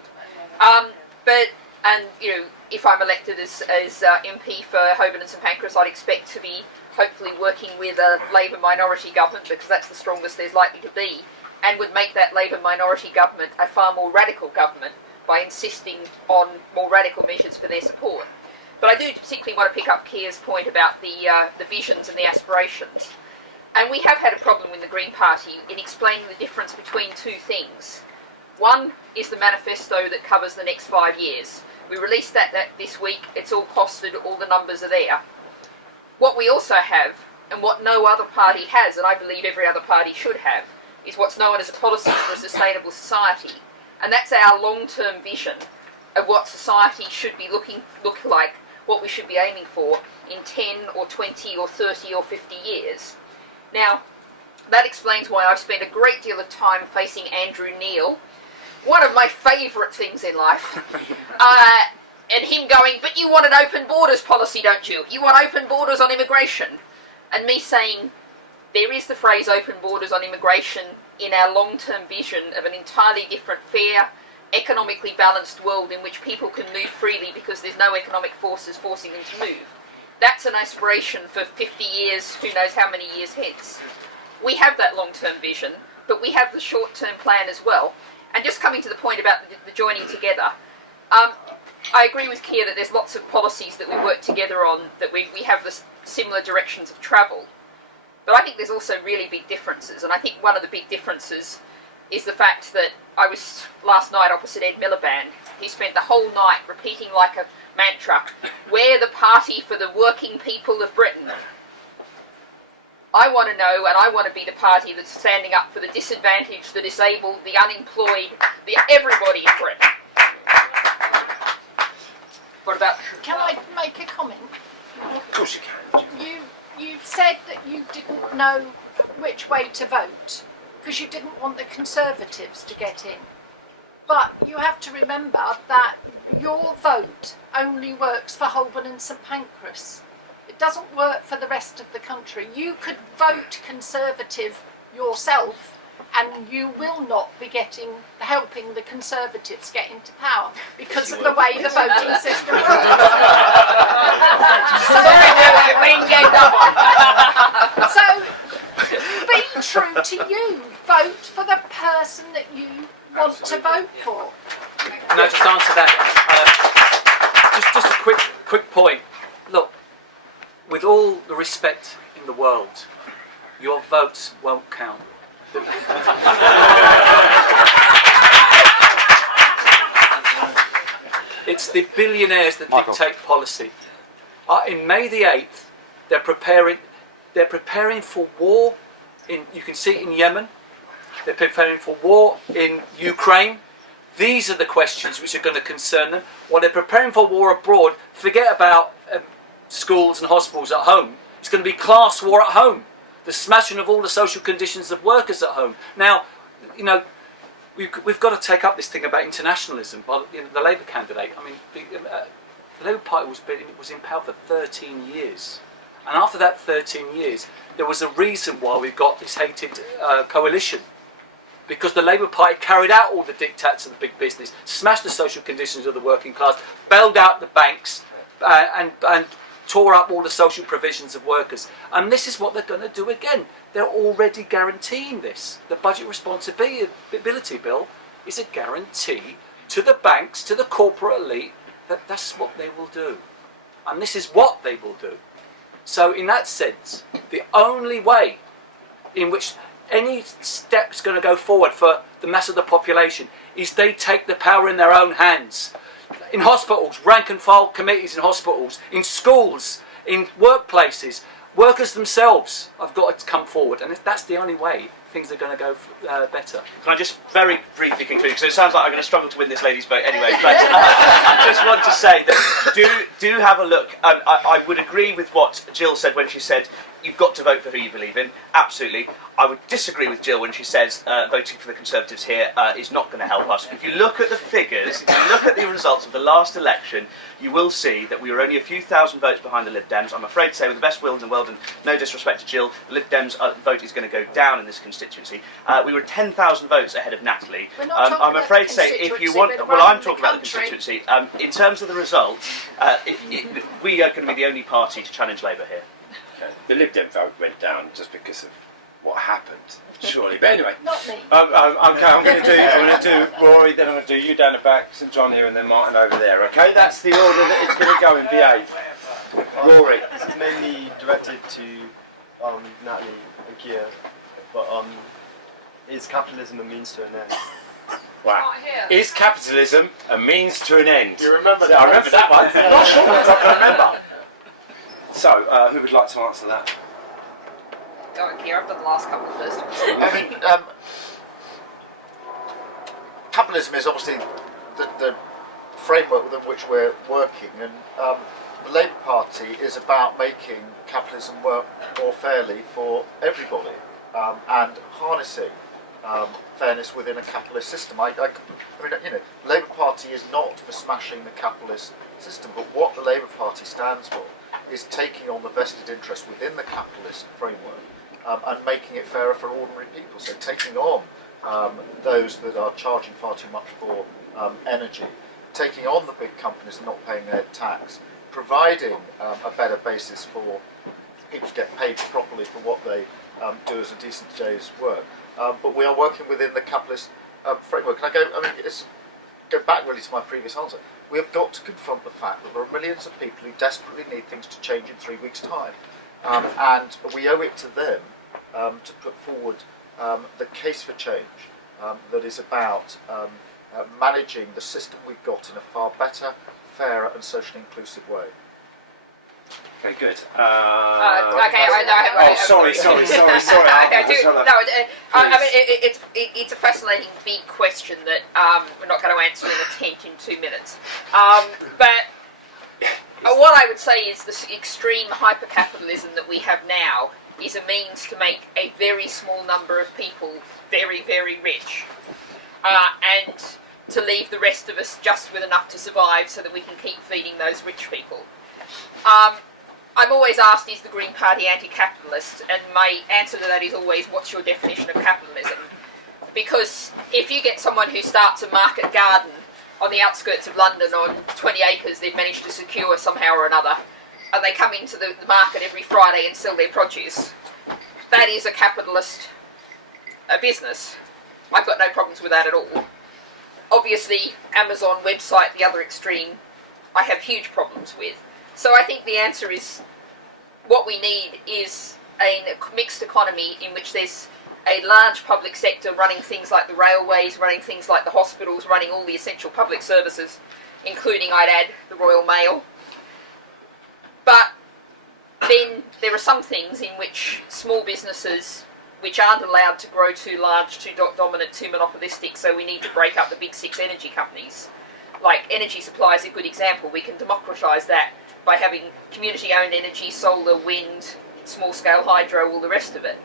And you know, if I'm elected as MP for Holborn St Pancras, I'd expect to be hopefully working with a Labour minority government, because that's the strongest there's likely to be, and would make that Labour minority government a far more radical government by insisting on more radical measures for their support. But I do particularly want to pick up Keir's point about the visions and the aspirations. And we have had a problem with the Green Party in explaining the difference between two things. One is the manifesto that covers the next 5 years. We released that this week. It's all costed, all the numbers are there. What we also have, and what no other party has, and I believe every other party should have, is what's known as a policy for a sustainable society. And that's our long-term vision of what society should be look like, what we should be aiming for in 10 or 20 or 30 or 50 years. Now, that explains why I've spent a great deal of time facing Andrew Neil, one of my favourite things in life, and him going, but you want an open borders policy, don't you? You want open borders on immigration. And me saying, there is the phrase open borders on immigration in our long-term vision of an entirely different, fair, economically balanced world in which people can move freely because there's no economic forces forcing them to move. That's an aspiration for 50 years, who knows how many years hence. We have that long-term vision, but we have the short-term plan as well. And just coming to the point about the joining together, I agree with Keir that there's lots of policies that we work together on, that we have the similar directions of travel. But I think there's also really big differences, and I think one of the big differences is the fact that I was last night opposite Ed Miliband. He spent the whole night repeating like a mantra, "We're the party for the working people of Britain." I want to know, and I want to be the party that's standing up for the disadvantaged, the disabled, the unemployed, everybody in Britain. What about... Can I make a comment? Of course you can. You said that you didn't know which way to vote because you didn't want the Conservatives to get in. But you have to remember that your vote only works for Holborn and St Pancras. It doesn't work for the rest of the country. You could vote Conservative yourself and you will not be helping the Conservatives get into power because of the way the voting system works. So be true to you. Vote for the person that you want to vote for. No, just answer that. Just a quick point. Look, with all the respect in the world, your votes won't count. It's the billionaires that dictate policy. In May the 8th, they're preparing for war. You can see it in Yemen. They're preparing for war in Ukraine. These are the questions which are going to concern them. While they're preparing for war abroad, forget about schools and hospitals at home. It's going to be class war at home. The smashing of all the social conditions of workers at home. Now, we've got to take up this thing about internationalism. By the Labour candidate, I mean, the Labour Party was in power for 13 years. And after that 13 years, there was a reason why we got this hated coalition. Because the Labour Party carried out all the diktats of the big business, smashed the social conditions of the working class, bailed out the banks, and tore up all the social provisions of workers. And this is what they're going to do again. They're already guaranteeing this. The Budget Responsibility Bill is a guarantee to the banks, to the corporate elite, that that's what they will do. And this is what they will do. So in that sense, the only way in which any step's going to go forward for the mass of the population is they take the power in their own hands. In hospitals, rank and file committees in hospitals, in schools, in workplaces, workers themselves have got to come forward, and if that's the only way, things are going to go better. Can I just very briefly conclude, because it sounds like I'm going to struggle to win this lady's vote anyway, but I just want to say that do have a look. I would agree with what Jill said when she said you've got to vote for who you believe in. Absolutely. I would disagree with Jill when she says voting for the Conservatives here is not going to help us. If you look at the figures, if you look at the results of the last election, you will see that we were only a few thousand votes behind the Lib Dems. I'm afraid to say, with the best will in the world, and no disrespect to Jill, the Lib Dems' vote is going to go down in this constituency. We were 10,000 votes ahead of Natalie. I'm afraid to say, if you want... Well, I'm talking about the constituency. In terms of the results, we are going to be the only party to challenge Labour here. The Lib Dem vote went down just because of what happened, surely. But anyway, Not me. I'm going to do Rory, then I'm going to do you down the back, St John here, and then Martin over there. Okay, that's the order that it's going to go in. Behave. Rory. This is mainly directed to Natalie and Keir, but is capitalism a means to an end? Wow. Is capitalism a means to an end? You remember So that? I remember that one. I'm not sure what I can remember. So, who would like to answer that? Go on, Keir, I've done the last couple first. I mean, capitalism is obviously the framework within which we're working, and the Labour Party is about making capitalism work more fairly for everybody and harnessing fairness within a capitalist system. I mean, the Labour Party is not for smashing the capitalist system, but what the Labour Party stands for is taking on the vested interest within the capitalist framework and making it fairer for ordinary people. So taking on those that are charging far too much for energy, taking on the big companies and not paying their tax, providing a better basis for people to get paid properly for what they do as a decent day's work. But we are working within the capitalist framework. And go back really to my previous answer. We have got to confront the fact that there are millions of people who desperately need things to change in 3 weeks' time. and we owe it to them to put forward the case for change that is about managing the system we've got in a far better, fairer and socially inclusive way. Okay, good. Okay, I sorry. I mean, it's a fascinating big question that we're not going to answer in a tent in 2 minutes. But what I would say is the extreme hyper-capitalism that we have now is a means to make a very small number of people very, very rich, and to leave the rest of us just with enough to survive so that we can keep feeding those rich people. I'm always asked, is the Green Party anti-capitalist? And my answer to that is always, what's your definition of capitalism? Because if you get someone who starts a market garden on the outskirts of London on 20 acres they've managed to secure somehow or another, and they come into the market every Friday and sell their produce, that is a capitalist business. I've got no problems with that at all. Obviously, Amazon website, the other extreme, I have huge problems with. So I think the answer is, what we need is a mixed economy in which there's a large public sector running things like the railways, running things like the hospitals, running all the essential public services, including, I'd add, the Royal Mail. But then there are some things in which small businesses, which aren't allowed to grow too large, too dominant, too monopolistic, so we need to break up the big 6 energy companies. Like energy supply is a good example. We can democratise that by having community-owned energy, solar, wind, small-scale hydro, all the rest of it.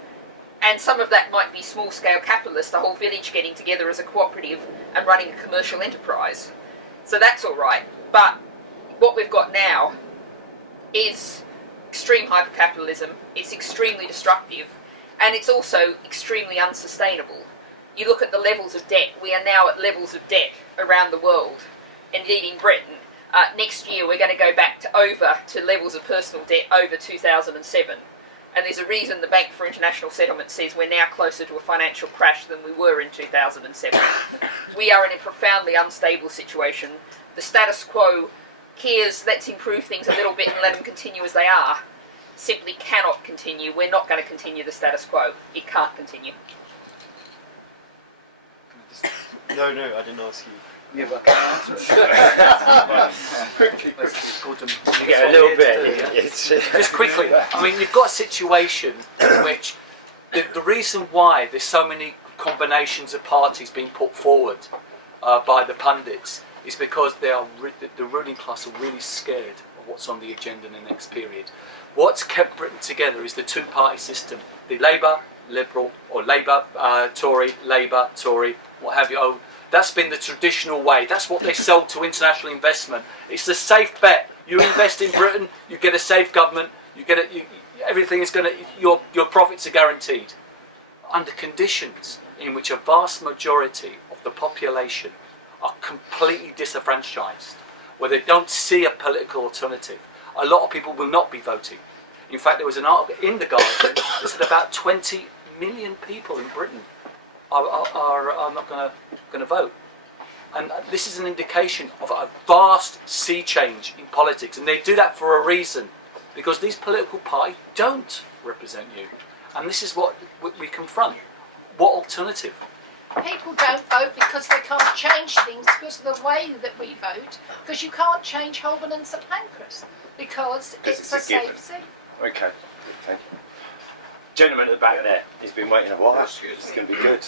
And some of that might be small-scale capitalist, a whole village getting together as a cooperative and running a commercial enterprise. So that's all right. But what we've got now is extreme hyper-capitalism. It's extremely destructive, and it's also extremely unsustainable. You look at the levels of debt. We are now at levels of debt around the world, indeed in Britain. Next year we're going to go back to levels of personal debt over 2007. And there's a reason the Bank for International Settlement says we're now closer to a financial crash than we were in 2007. We are in a profoundly unstable situation. The status quo, Keir's let's improve things a little bit and let them continue as they are, simply cannot continue. We're not going to continue the status quo. It can't continue. No, I didn't ask you. Yeah, but I can answer it. Quickly. Yeah, a little bit. Just quickly, I mean, you've got a situation in which the reason why there's so many combinations of parties being put forward by the pundits is because the ruling class are really scared of what's on the agenda in the next period. What's kept Britain together is the two-party system, the Labour, Liberal, or Labour, Tory, Labour, Tory, what have you. Oh, that's been the traditional way. That's what they sell to international investment. It's the safe bet. You invest in Britain, you get a safe government, you get everything is going to, your profits are guaranteed. Under conditions in which a vast majority of the population are completely disenfranchised, where they don't see a political alternative, a lot of people will not be voting. In fact, there was an article in The Guardian that said about 20 million people in Britain are not going to vote. And this is an indication of a vast sea change in politics. And they do that for a reason, because these political parties don't represent you. And this is what we confront. What alternative? People don't vote because they can't change things because of the way that we vote, because you can't change Holborn and St Pancras because it's a safe seat. Okay, good, thank you. Gentleman at the back there, he's been waiting a while. It's going to be good.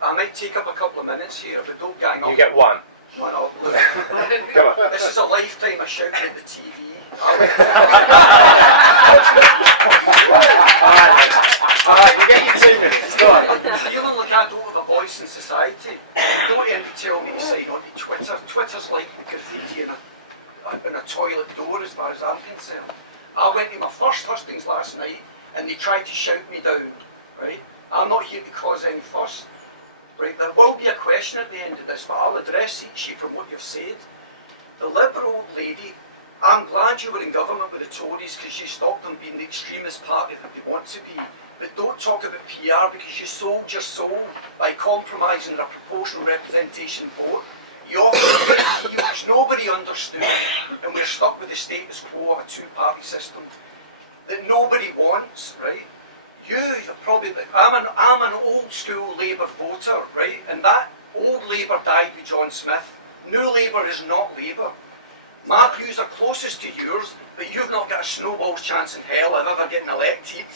I might take up a couple of minutes here, but don't gang up. You get one. No, no. Come on. This is a lifetime of shouting at the TV. Alright, we'll get you 2 minutes. Go on. I'm feeling like I don't have a voice in society. Don't ever tell me to sign on to Twitter. Twitter's like graffiti in a toilet door as far as I'm concerned. I went to my first hustings last night and they tried to shout me down, right? I'm not here to cause any fuss. Right, there will be a question at the end of this, but I'll address each of you from what you've said. The Liberal lady, I'm glad you were in government with the Tories because you stopped them being the extremist party that they want to be. But don't talk about PR because you sold your soul by compromising a proportional representation vote. You offered a which nobody understood, and we're stuck with the status quo of a two-party system. that nobody wants, right? You're probably, I'm an old school Labour voter, right? And that old Labour died with John Smith. New Labour is not Labour. My views are closest to yours, but you've not got a snowball's chance in hell of ever getting elected.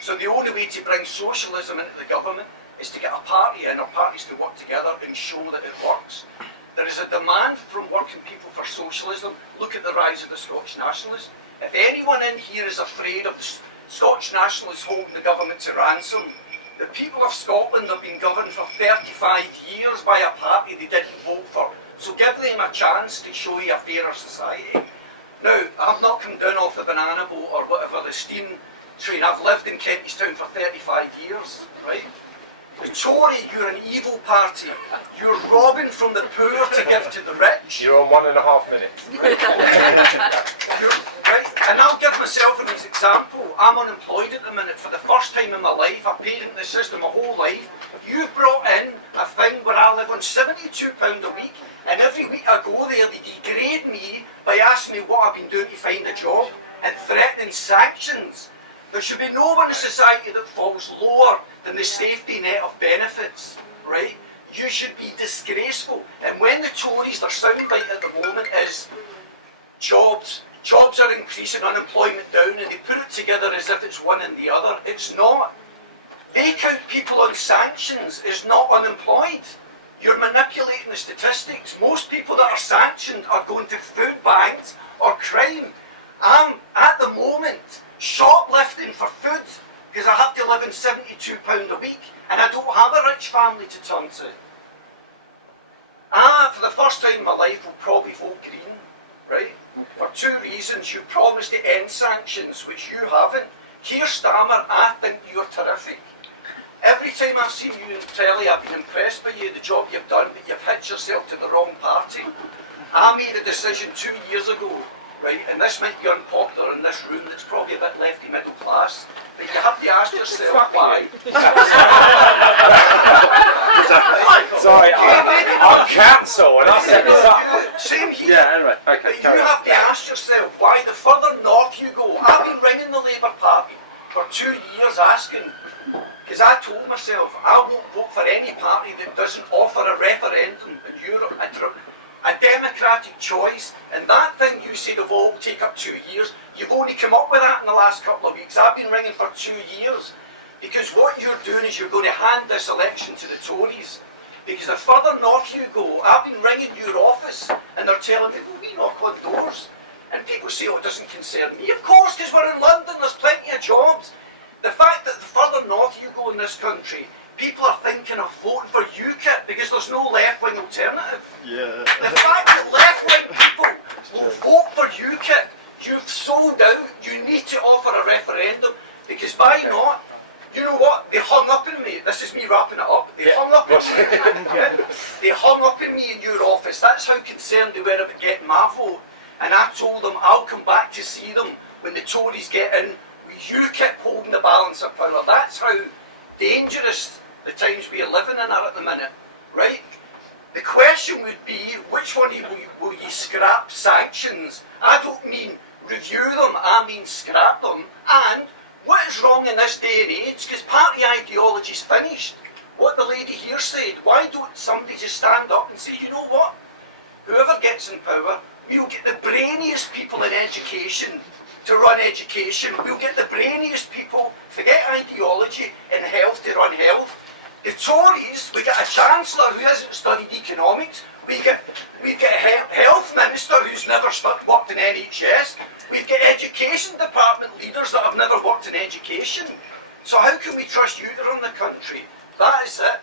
So the only way to bring socialism into the government is to get a party in, or parties to work together and show that it works. There is a demand from working people for socialism. Look at the rise of the Scottish nationalists. If anyone in here is afraid of the Scottish nationalists holding the government to ransom, the people of Scotland have been governed for 35 years by a party they didn't vote for. So give them a chance to show you a fairer society. Now, I've not come down off the banana boat or whatever, the steam train. I've lived in Kentish Town for 35 years, right? The Tory, you're an evil party. You're robbing from the poor to give to the rich. You're on 1.5 minutes. Right? And I'll give myself an example. I'm unemployed at the minute. For the first time in my life, I've paid into the system my whole life. You brought in a thing where I live on £72 a week, and every week I go there, they degrade me by asking me what I've been doing to find a job and threatening sanctions. There should be no one in society that falls lower than the safety net of benefits, right? You should be disgraceful. And when the Tories, their soundbite at the moment is jobs are increasing, unemployment down, and they put it together as if it's one and the other. It's not. They count people on sanctions as not unemployed. You're manipulating the statistics. Most people that are sanctioned are going to food banks or crime. I'm, at the moment, shoplifting for food because I have to live on £72 a week and I don't have a rich family to turn to. For the first time in my life, will probably vote Green, right? For two reasons. You promised to end sanctions, which you haven't. Keir Starmer, I think you're terrific. Every time I've seen you in telly, I've been impressed by you, the job you've done, but you've hitched yourself to the wrong party. I made a decision 2 years ago, right, and this might be unpopular in this room that's probably a bit lefty middle class, but you have to ask yourself why. Sorry, I'm council and I set this up. Same here. Yeah, anyway, okay. But you have to ask yourself why the further north you go. I've been ringing the Labour Party for 2 years asking, because I told myself I won't vote for any party that doesn't offer a referendum in Europe, a democratic choice. And that thing you said of all will take up 2 years, you've only come up with that in the last couple of weeks. I've been ringing for 2 years. Because what you're doing is you're going to hand this election to the Tories. Because the further north you go, I've been ringing your office and they're telling me, well, we knock on doors. And people say, oh, it doesn't concern me. Of course, because we're in London, there's plenty of jobs. The fact that the further north you go in this country, people are thinking of voting for UKIP because there's no left-wing alternative. Yeah. The fact that left-wing people will vote for UKIP, you've sold out. You need to offer a referendum because by not, you know what? They hung up in me. This is me wrapping it up. They hung up in me. They hung up in me in your office. That's how concerned they were about getting my vote. And I told them I'll come back to see them when the Tories get in. You kept holding the balance of power. That's how dangerous the times we are living in are at the minute, right? The question would be, which one will you scrap sanctions? I don't mean review them, I mean scrap them. And what is wrong in this day and age? Because party ideology is finished. What the lady here said, why don't somebody just stand up and say, you know what? Whoever gets in power, we'll get the brainiest people in education to run education. We'll get the brainiest people, forget ideology, in health to run health. The Tories, we get a Chancellor who hasn't studied economics. We get a health minister who's never worked in NHS. We've got education department leaders that have never worked in education. So how can we trust you to run the country? That is it.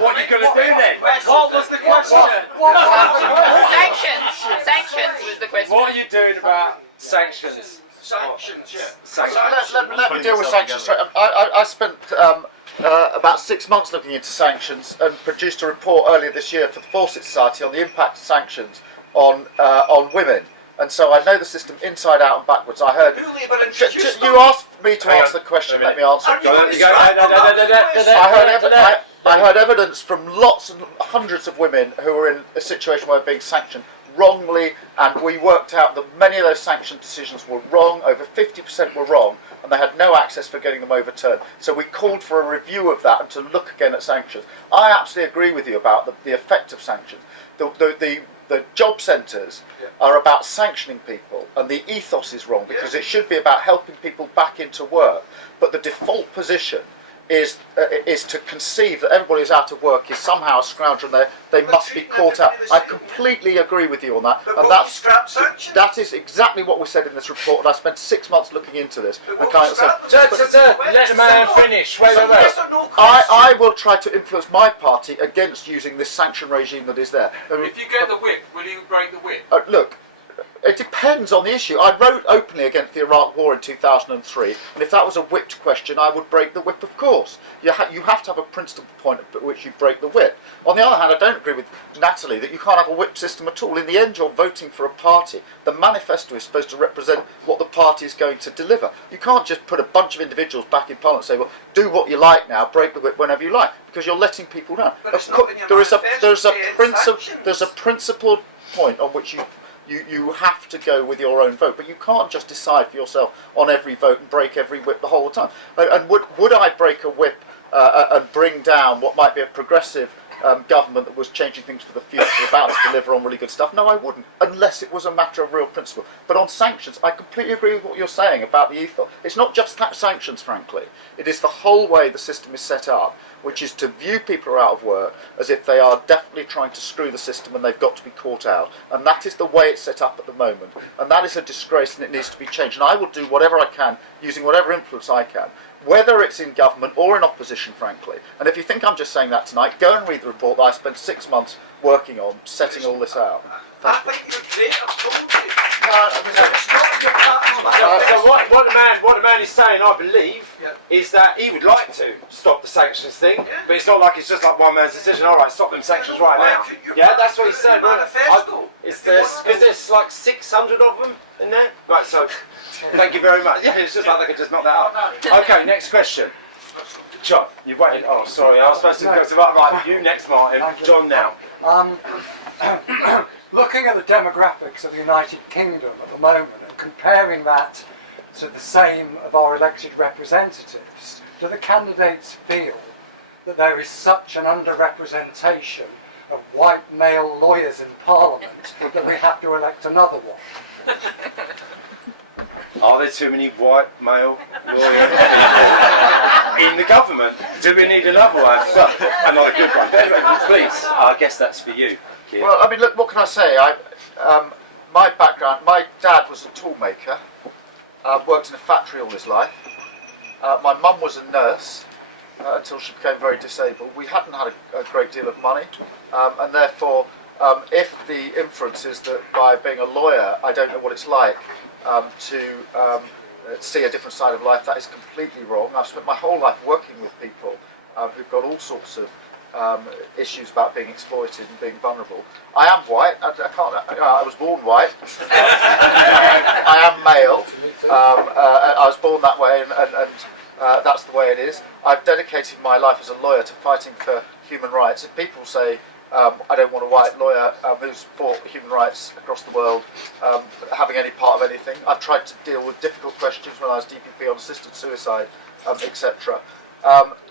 What are you going to do then? What was the question? Sanctions was the question. What are you doing about sanctions? Sanctions, yeah. Sanctions. Let me deal with sanctions. I spent about 6 months looking into sanctions and produced a report earlier this year for the Fawcett Society on the impact of sanctions on women. And so I know the system inside out and backwards. I heard Who Labour introduced you asked me to answer the question. Let me answer. And you Go on, want you to go. scrap all that place. I heard evidence from lots and hundreds of women who were in a situation where being sanctioned wrongly, and we worked out that many of those sanction decisions were wrong. Over 50% were wrong, and they had no access for getting them overturned. So we called for a review of that and to look again at sanctions. I absolutely agree with you about the effect of sanctions. The job centres are about sanctioning people, and the ethos is wrong because it should be about helping people back into work. But the default position is to conceive that everybody who's out of work is somehow a scrounger and they must be caught out. I completely agree with you on that, and that is exactly what we said in this report. And I spent 6 months looking into this. And kind of said, let the man finish. Wait. I will try to influence my party against using this sanction regime that is there. I mean, If you get the whip, will you break the whip? look, it depends on the issue. I wrote openly against the Iraq War in 2003, and if that was a whipped question, I would break the whip, of course. You have to have a principal point at which you break the whip. On the other hand, I don't agree with Natalie that you can't have a whip system at all. In the end, you're voting for a party. The manifesto is supposed to represent what the party is going to deliver. You can't just put a bunch of individuals back in Parliament and say, well, do what you like now, break the whip whenever you like, because you're letting people down. There's a principled point on which you have to go with your own vote, but you can't just decide for yourself on every vote and break every whip the whole time. And would I break a whip and bring down what might be a progressive government that was changing things for the future, about to deliver on really good stuff? No, I wouldn't, unless it was a matter of real principle. But on sanctions, I completely agree with what you're saying about the ethos. It's not just sanctions, frankly. It is the whole way the system is set up, which is to view people who are out of work as if they are definitely trying to screw the system and they've got to be caught out. And that is the way it's set up at the moment. And that is a disgrace, and it needs to be changed. And I will do whatever I can, using whatever influence I can, whether it's in government or in opposition, frankly. And if you think I'm just saying that tonight, go and read the report that I spent 6 months working on, setting all this out. I think you're great, I've told you. So what the man is saying, I believe, is that he would like to stop the sanctions thing, but it's not like it's just like one man's decision. All right, stop them sanctions right now. Yeah, that's what he said. Because there's like 600 of them in there. Right, so thank you very much. Yeah, it's just like they could just knock that out. Okay, next question. John, you've waited. Oh, sorry, I was supposed to go to right. You next, Martin. John now. Looking at the demographics of the United Kingdom at the moment and comparing that to the same of our elected representatives, do the candidates feel that there is such an underrepresentation of white male lawyers in Parliament that we have to elect another one? Are there too many white male lawyers in the government? Do we need another one? Well, another good one. Please, I guess that's for you. Keir. Well, I mean, look, what can I say? My background, my dad was a tool maker, worked in a factory all his life. My mum was a nurse until she became very disabled. We hadn't had a great deal of money, and therefore, if the inference is that by being a lawyer, I don't know what it's like to see a different side of life, that is completely wrong. I've spent my whole life working with people who've got all sorts of issues about being exploited and being vulnerable. I am white. I was born white. I am male. I was born that way, and that's the way it is. I've dedicated my life as a lawyer to fighting for human rights. If people say I don't want a white lawyer who's fought human rights across the world having any part of anything, I've tried to deal with difficult questions when I was DPP on assisted suicide, etc.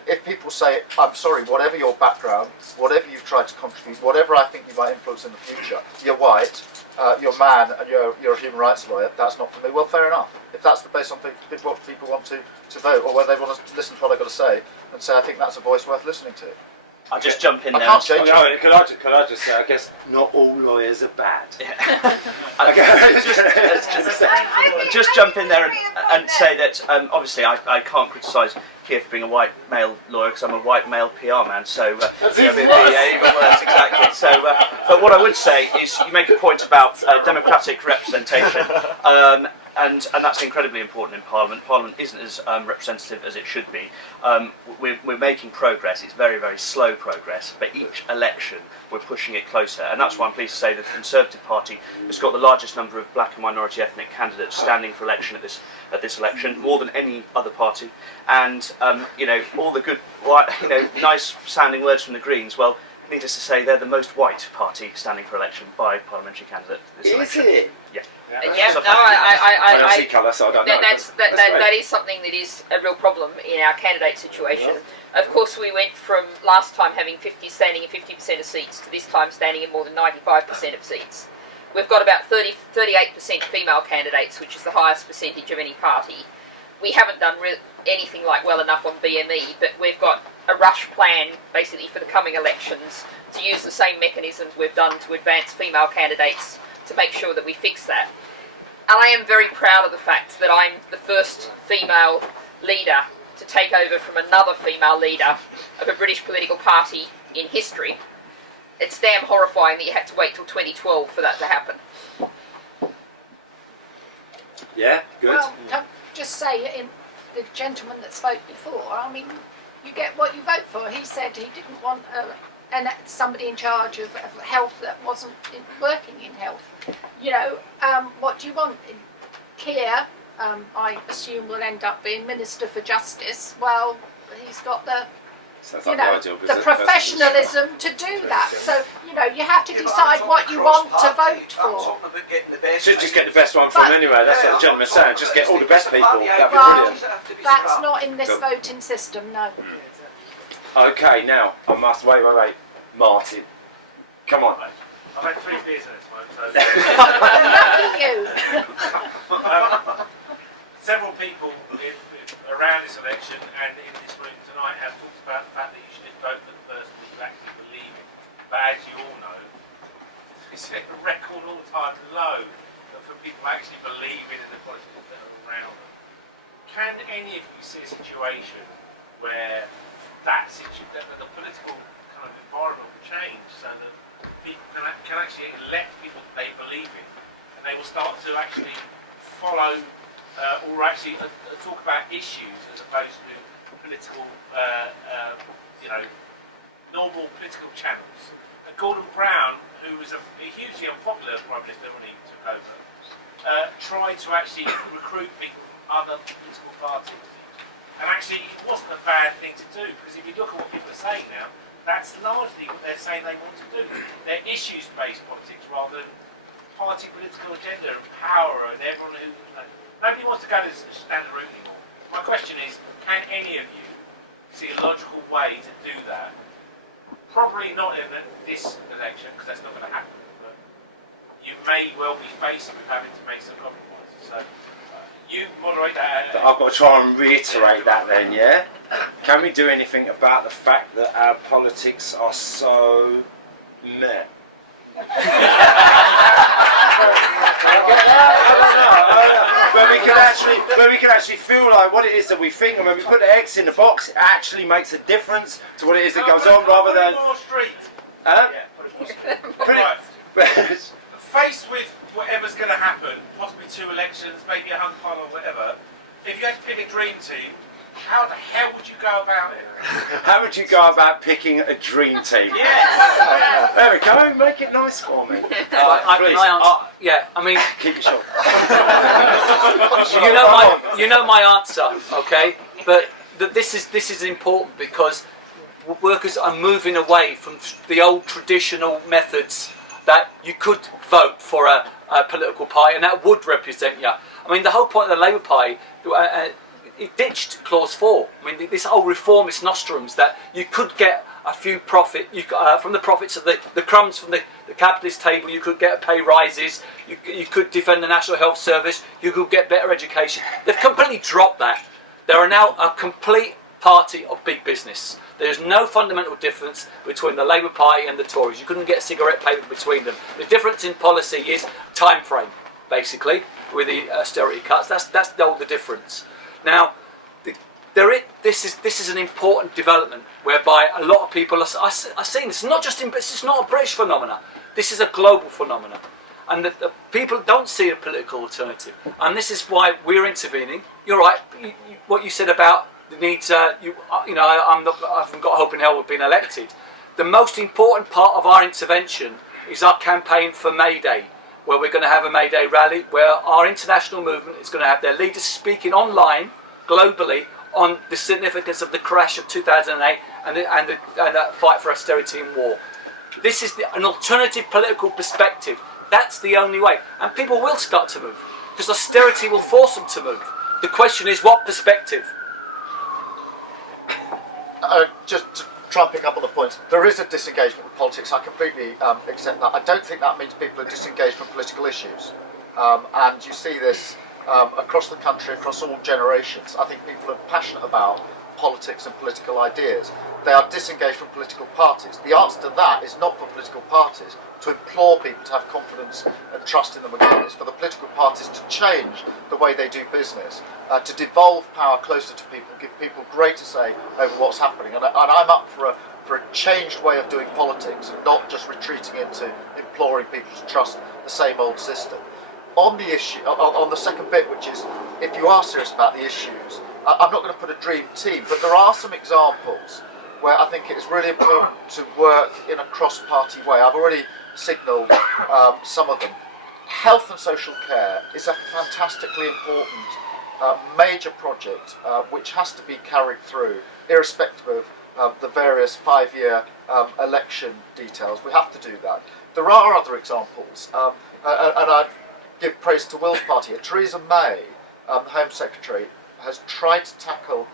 If people say, I'm sorry, whatever your background, whatever you've tried to contribute, whatever I think you might influence in the future, you're white, you're a man, and you're a human rights lawyer, that's not for me. Well, fair enough. If that's the base on what people want to vote, or whether they want to listen to what I've got to say, and say, I think that's a voice worth listening to. I'll just jump in there. I can't change it. Could I just say, I guess not all lawyers are bad. Just jump in there and say that obviously I can't criticise Keir for being a white male lawyer because I'm a white male PR man, so even worse, exactly. So, but what I would say is you make a point about democratic representation. and that's incredibly important in Parliament. Parliament isn't as representative as it should be. We're making progress. It's very, very slow progress, but each election we're pushing it closer, and that's why I'm pleased to say that the Conservative Party has got the largest number of black and minority ethnic candidates standing for election at this election, more than any other party. And all the good, nice sounding words from the Greens. Well, needless to say, they're the most white party standing for election by parliamentary candidate this election. Is it? Yeah. Yeah, So no, I don't see colour, so I don't know. That is something that is a real problem in our candidate situation. Of course, we went from last time having standing in 50% of seats to this time standing in more than 95% of seats. We've got about 38% female candidates, which is the highest percentage of any party. We haven't done anything like well enough on BME, but we've got a rush plan basically for the coming elections to use the same mechanisms we've done to advance female candidates to make sure that we fix that. And I am very proud of the fact that I'm the first female leader to take over from another female leader of a British political party in history. It's damn horrifying that you had to wait till 2012 for that to happen. Yeah, good. Well, can just say, in the gentleman that spoke before, I mean, you get what you vote for. He said he didn't want somebody in charge of health that wasn't working in health. What do you want? Keir, I assume, will end up being Minister for Justice. Well, he's got the professionalism to do that. So, you have to decide what you want to vote for. Should just get the best one from anywhere. That's what the gentleman's saying. Just get all the best people. That'd be brilliant. That's not in this voting system, no. Okay, now I must wait. Martin, come on. I've had 3 beers at this moment, so. Lucky you. Several people around this election and in this room tonight have talked about the fact that you should vote for the person that you actually believe in. But as you all know, it's a record all-time low for people actually believing in the politics that are around them. Can any of you see a situation where the political kind of environment will change so that people can actually elect people that they believe in, and they will start to actually follow or actually talk about issues as opposed to political, normal political channels. Gordon Brown, who was a hugely unpopular Prime Minister when he took over, tried to actually recruit people from other political parties. And actually, it wasn't a bad thing to do, because if you look at what people are saying now, that's largely what they're saying they want to do. They're issues-based politics rather than party political agenda and power and everyone who... Nobody wants to go to the standard route anymore. My question is, can any of you see a logical way to do that? Probably not in this election, because that's not going to happen, but you may well be faced with having to make some compromises. So, you moderate that. I've got to try and reiterate that then, yeah? Can we do anything about the fact that our politics are so meh? Where we can actually feel like what it is that we think, and when we put the X in the box, it actually makes a difference to what it is that goes on, rather than... Faced with whatever's going to happen, possibly 2 elections, maybe a hung pile or whatever, if you had to pick a dream team, how the hell would you go about it? How would you go about picking a dream team? Yes! There we go, make it nice for me. Please. Keep it short. you know my answer, okay? But this is important, because workers are moving away from the old traditional methods that you could vote for a political party and that would represent you. I mean, the whole point of the Labour Party, it ditched Clause 4. I mean, this whole reformist nostrums that you could get a few profit from the profits of the crumbs from the capitalist table. You could get pay rises. You could defend the National Health Service. You could get better education. They've completely dropped that. They are now a complete party of big business. There's no fundamental difference between the Labour Party and the Tories. You couldn't get a cigarette paper between them. The difference in policy is time frame, basically, with the austerity cuts. That's the difference. Now, this is an important development whereby a lot of people are seeing this. It's not a British phenomenon. This is a global phenomenon, and the people don't see a political alternative. And this is why we're intervening. You're right. What you said about the needs. I haven't got hope in hell with being elected. The most important part of our intervention is our campaign for May Day, where we're going to have a May Day rally, where our international movement is going to have their leaders speaking online, globally, on the significance of the crash of 2008 and the fight for austerity and war. This is an alternative political perspective. That's the only way. And people will start to move, because austerity will force them to move. The question is, what perspective? Just to try and pick up on the points, there is a disengagement with politics. I completely accept that. I don't think that means people are disengaged from political issues. And you see this across the country, across all generations. I think people are passionate about politics and political ideas. They are disengaged from political parties. The answer to that is not for political parties to implore people to have confidence and trust in them again. It's for the political parties to change the way they do business, to devolve power closer to people, give people greater say over what's happening. And I'm up for a changed way of doing politics, and not just retreating into imploring people to trust the same old system. On the issue, on the second bit, which is, if you are serious about the issues, I'm not going to put a dream team, but there are some examples where I think it is really important to work in a cross-party way. I've already signalled some of them. Health and social care is a fantastically important major project which has to be carried through, irrespective of the various 5-year election details. We have to do that. There are other examples, and I give praise to Will's party. Theresa May, the Home Secretary, has tried to tackle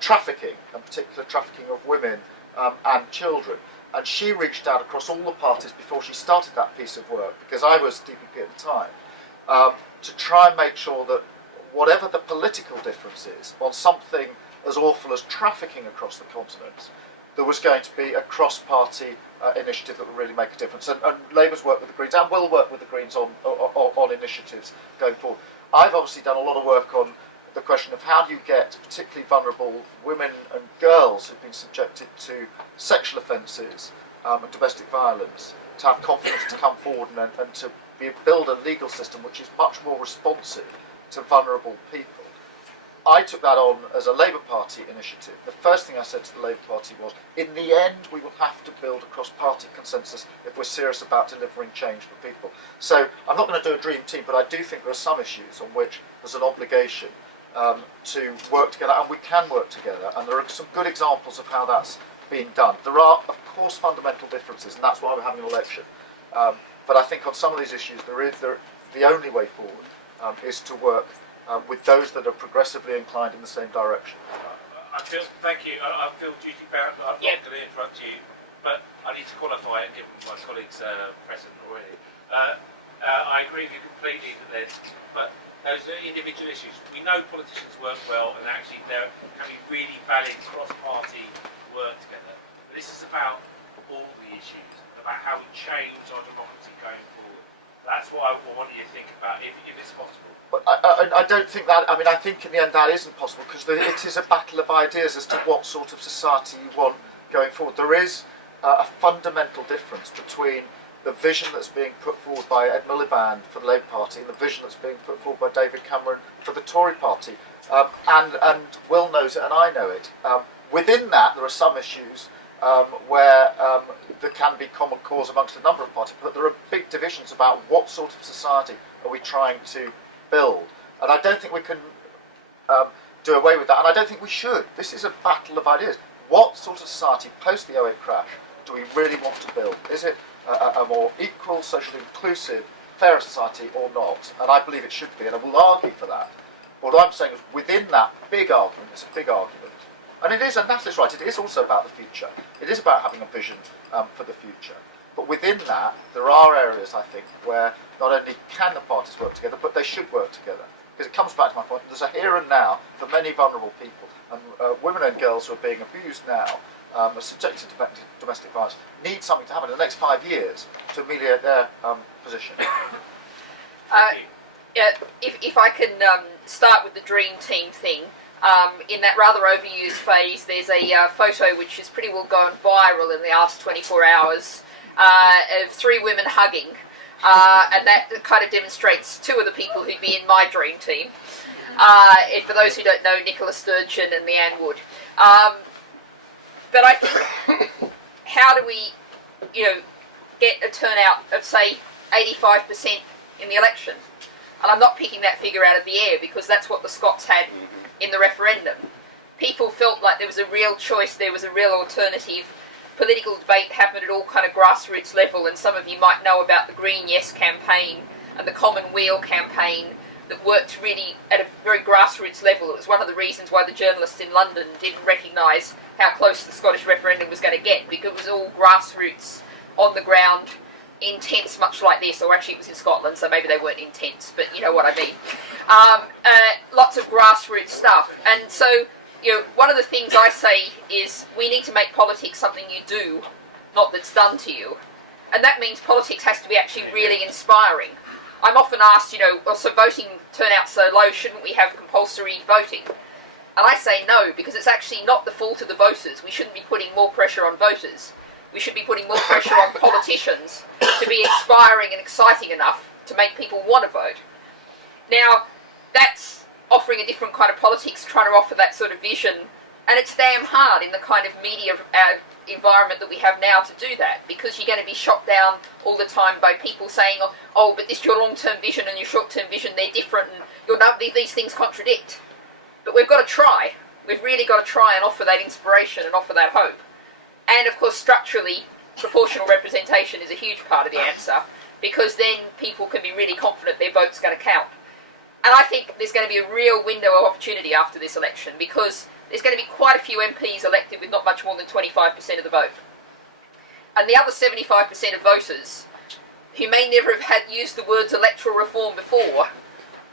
trafficking, in particular trafficking of women and children. And she reached out across all the parties before she started that piece of work, because I was DPP at the time, to try and make sure that whatever the political difference is on something as awful as trafficking across the continent, there was going to be a cross-party initiative that would really make a difference. And Labour's worked with the Greens and will work with the Greens on initiatives going forward. I've obviously done a lot of work on the question of how do you get particularly vulnerable women and girls who've been subjected to sexual offences and domestic violence to have confidence to come forward and to build a legal system which is much more responsive to vulnerable people. I took that on as a Labour Party initiative. The first thing I said to the Labour Party was, in the end, we will have to build a cross-party consensus if we're serious about delivering change for people. So I'm not going to do a dream team, but I do think there are some issues on which there's an obligation to work together, and we can work together. And there are some good examples of how that's being done. There are, of course, fundamental differences, and that's why we're having an election. But I think on some of these issues, the only way forward is to work with those that are progressively inclined in the same direction. Thank you. I feel duty bound. I'm not going to interrupt you, but I need to qualify it, given my colleagues present already. I agree with you completely that but those are individual issues. We know politicians work well, and actually there can be really valid cross-party work together. But this is about all the issues, about how we change our democracy going forward. That's what I want you to think about, if it's possible. But I don't think that, I mean, I think in the end that isn't possible, because it is a battle of ideas as to what sort of society you want going forward. There is a fundamental difference between the vision that's being put forward by Ed Miliband for the Labour Party and the vision that's being put forward by David Cameron for the Tory Party. And Will knows it and I know it. Within that, there are some issues where there can be common cause amongst a number of parties, but there are big divisions about what sort of society are we trying to build. And I don't think we can do away with that, and I don't think we should. This is a battle of ideas. What sort of society, post the 08 crash, do we really want to build? Is it a more equal, socially inclusive, fairer society or not? And I believe it should be, and I will argue for that. But what I'm saying is, within that big argument, it's a big argument, and it is, and Natalie's right, it is also about the future. It is about having a vision for the future. But within that, there are areas, I think, where not only can the parties work together, but they should work together. Because it comes back to my point, there's a here and now for many vulnerable people, and women and girls who are being abused now, are subjected to domestic violence, need something to happen in the next 5 years to ameliorate their position. If I can start with the dream team thing, in that rather overused phase, there's a photo which has pretty well gone viral in the last 24 hours of 3 women hugging, and that kind of demonstrates two of the people who'd be in my dream team. For those who don't know, Nicola Sturgeon and Leanne Wood. But I think, how do we, get a turnout of, say, 85% in the election? And I'm not picking that figure out of the air, because that's what the Scots had in the referendum. People felt like there was a real choice, there was a real alternative. Political debate happened at all kind of grassroots level, and some of you might know about the Green Yes campaign and the Common Weal campaign that worked really at a very grassroots level. It was one of the reasons why the journalists in London didn't recognise how close the Scottish referendum was going to get, because it was all grassroots, on the ground, intense, much like this, or actually it was in Scotland, so maybe they weren't intense, but you know what I mean. Lots of grassroots stuff. And so, one of the things I say is we need to make politics something you do, not that's done to you. And that means politics has to be actually really inspiring. I'm often asked, well, so voting turnout's so low, shouldn't we have compulsory voting? And I say no, because it's actually not the fault of the voters. We shouldn't be putting more pressure on voters. We should be putting more pressure on politicians to be inspiring and exciting enough to make people want to vote. Now, that's offering a different kind of politics, trying to offer that sort of vision, and it's damn hard in the kind of media environment that we have now to do that, because you're going to be shot down all the time by people saying, oh, but this is your long-term vision and your short-term vision, they're different, and these things contradict. But we've got to try. We've really got to try and offer that inspiration and offer that hope. And of course, structurally, proportional representation is a huge part of the answer, because then people can be really confident their vote's going to count. And I think there's going to be a real window of opportunity after this election, because there's going to be quite a few MPs elected with not much more than 25% of the vote. And the other 75% of voters, who may never have used the words electoral reform before,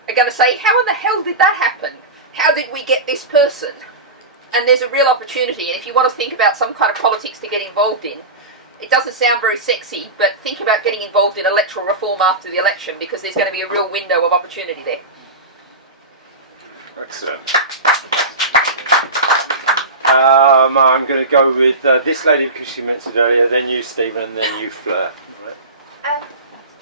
are going to say, how in the hell did that happen? How did we get this person? And there's a real opportunity, and if you want to think about some kind of politics to get involved in, it doesn't sound very sexy, but think about getting involved in electoral reform after the election, because there's going to be a real window of opportunity there. Excellent. I'm going to go with this lady, because she mentioned earlier, then you, Stephen, and then you, Fleur. Right.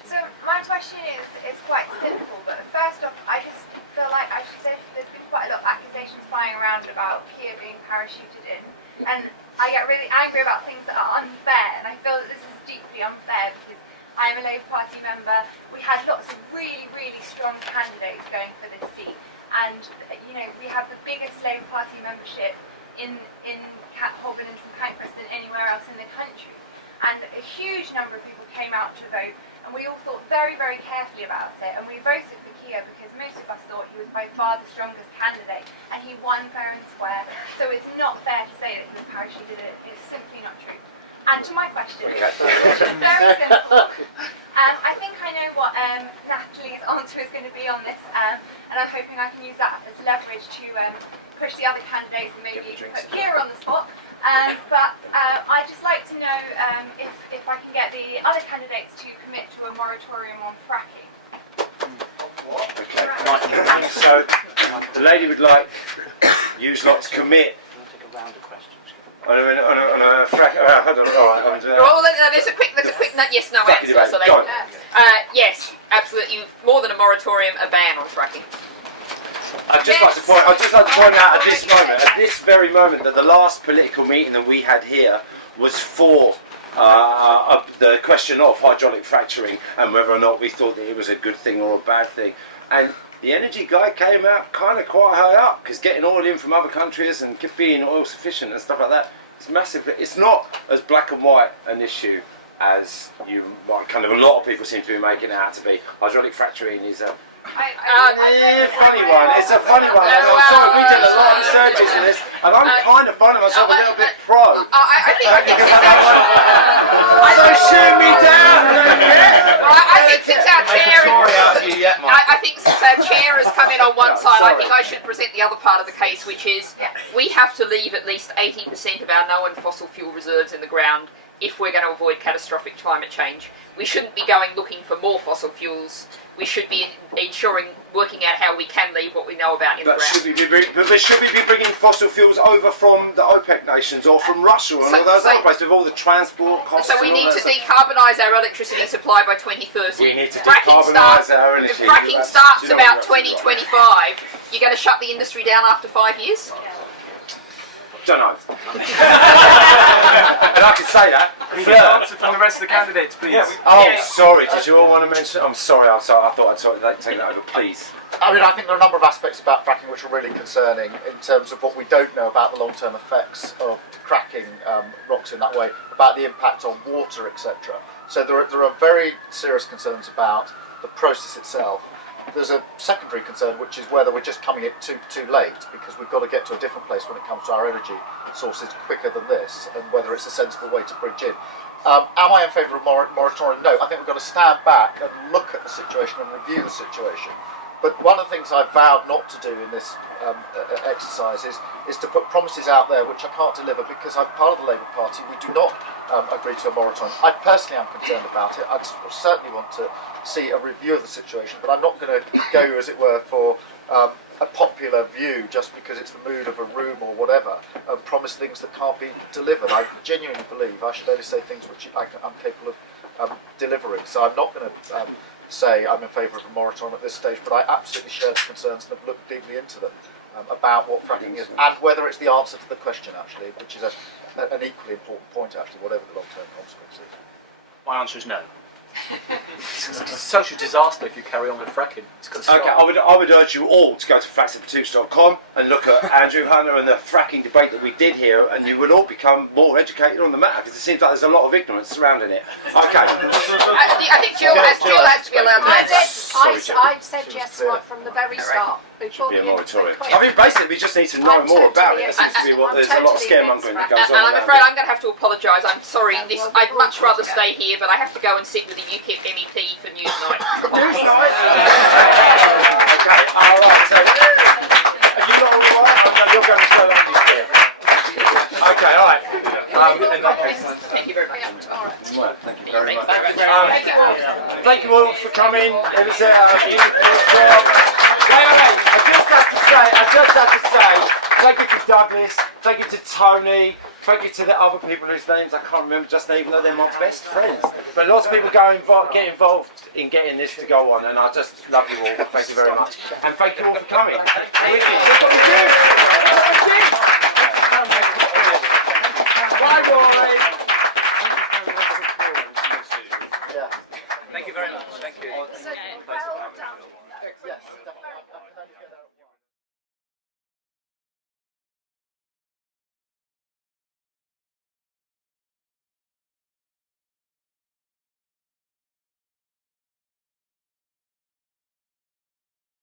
So my question is quite simple, but first off, I just feel like I should say there's been quite a lot of accusations flying around about Keir being parachuted in, and I get really angry about things that are unfair, and I feel that this is deeply unfair, because I am a Labour Party member. We had lots of really, really strong candidates going for this seat, and we have the biggest Labour Party membership in Holborn and St Pancras than anywhere else in the country, and a huge number of people came out to vote, and we all thought very, very carefully about it, and we voted for Keir because most of us thought he was by far the strongest candidate, and he won fair and square, so it's not fair to say that he was parachuted in. It's simply not true. And to my question, very simple. I think I know what Natalie's answer is going to be on this, and I'm hoping I can use that as leverage to push the other candidates and maybe put Keir on the spot. But I'd just like to know if I can get the other candidates to commit to a moratorium on fracking. Okay. Right. So the lady would like you lot to commit. Take a round of questions. On a frack. Hold on. All right. Well, there's a quick yes/no answer. So yes, absolutely. More than a moratorium, a ban on fracking. I'd just like to point out at this very moment, that the last political meeting that we had here was for the question of hydraulic fracturing and whether or not we thought that it was a good thing or a bad thing. And the energy guy came out kind of quite high up, because getting oil in from other countries and being oil sufficient and stuff like that, it's massive. It's not as black and white an issue as a lot of people seem to be making it out to be. Hydraulic fracturing is a funny one. It's a funny one. I'm sorry, we did a lot of researches in this, and I'm kind of finding myself a little bit pro. I think so shoot me down. I think since our chair has come in on one side, I think I should present the other part of the case, which is we have to leave at least 80% of our known fossil fuel reserves in the ground if we're going to avoid catastrophic climate change. We shouldn't be going looking for more fossil fuels. We should be ensuring working out how we can leave what we know about in the But ground. should we be bringing fossil fuels over from the OPEC nations or from Russia and all those other places with all the transport costs? So we need to decarbonise our electricity supply by 2030. We need to Fracking decarbonise our energy. If fracking starts about 2025, you're going to shut the industry down after 5 years? Don't know. And I can say that. Answer from the rest of the candidates, please. Sorry. Did you all want to mention? I'm sorry. I thought I'd take that over. Please. I mean, I think there are a number of aspects about fracking which are really concerning in terms of what we don't know about the long-term effects of cracking rocks in that way, about the impact on water, etc. So there are very serious concerns about the process itself. There's a secondary concern, which is whether we're just coming it too late, because we've got to get to a different place when it comes to our energy sources quicker than this, and whether it's a sensible way to bridge in. Am I in favour of moratorium? No. I think we've got to stand back and look at the situation and review the situation. But one of the things I've vowed not to do in this exercise is to put promises out there which I can't deliver, because I'm part of the Labour Party. We do not agree to a moratorium. I personally am concerned about it. I certainly want to see a review of the situation, but I'm not going to go, as it were, for a popular view just because it's the mood of a room or whatever, and promise things that can't be delivered. I genuinely believe I should only say things which I'm capable of delivering. So I'm not going to say I'm in favour of a moratorium at this stage, but I absolutely share the concerns and have looked deeply into them about what fracking is and whether it's the answer to the question, actually, which is an equally important point, actually, whatever the long-term consequences. My answer is no. It's a social disaster if you carry on with fracking. It's going to stop. Okay, I would urge you all to go to flaxon.ptootch.com and look at Andrew Hunter and the fracking debate that we did here, and you will all become more educated on the matter, because it seems like there's a lot of ignorance surrounding it. Okay. I think Jill has to be allowed to answer. I said yes right from the very start. Before Be a the moratorium. question. I mean, basically, we just need to know more about it. It seems to be what there's a lot of scaremongering that goes on. And I'm afraid I'm going to have to apologise. I'm sorry. I'd much rather stay here, but I have to go and sit with the UKIP MEP for Newsnight. Newsnight? Okay, alright. So, are you not alright? You're going to slow down this bit. Okay, alright. In that case, thank you very much. Well, thank you very much. Thank you all for coming. It was a beautiful job. I just have to say, thank you to Douglas, thank you to Tony, thank you to the other people whose names I can't remember just now, even though they're my best friends. But lots of people get involved in getting this to go on, and I just love you all. Thank you very much. And thank you all for coming. Bye, boys.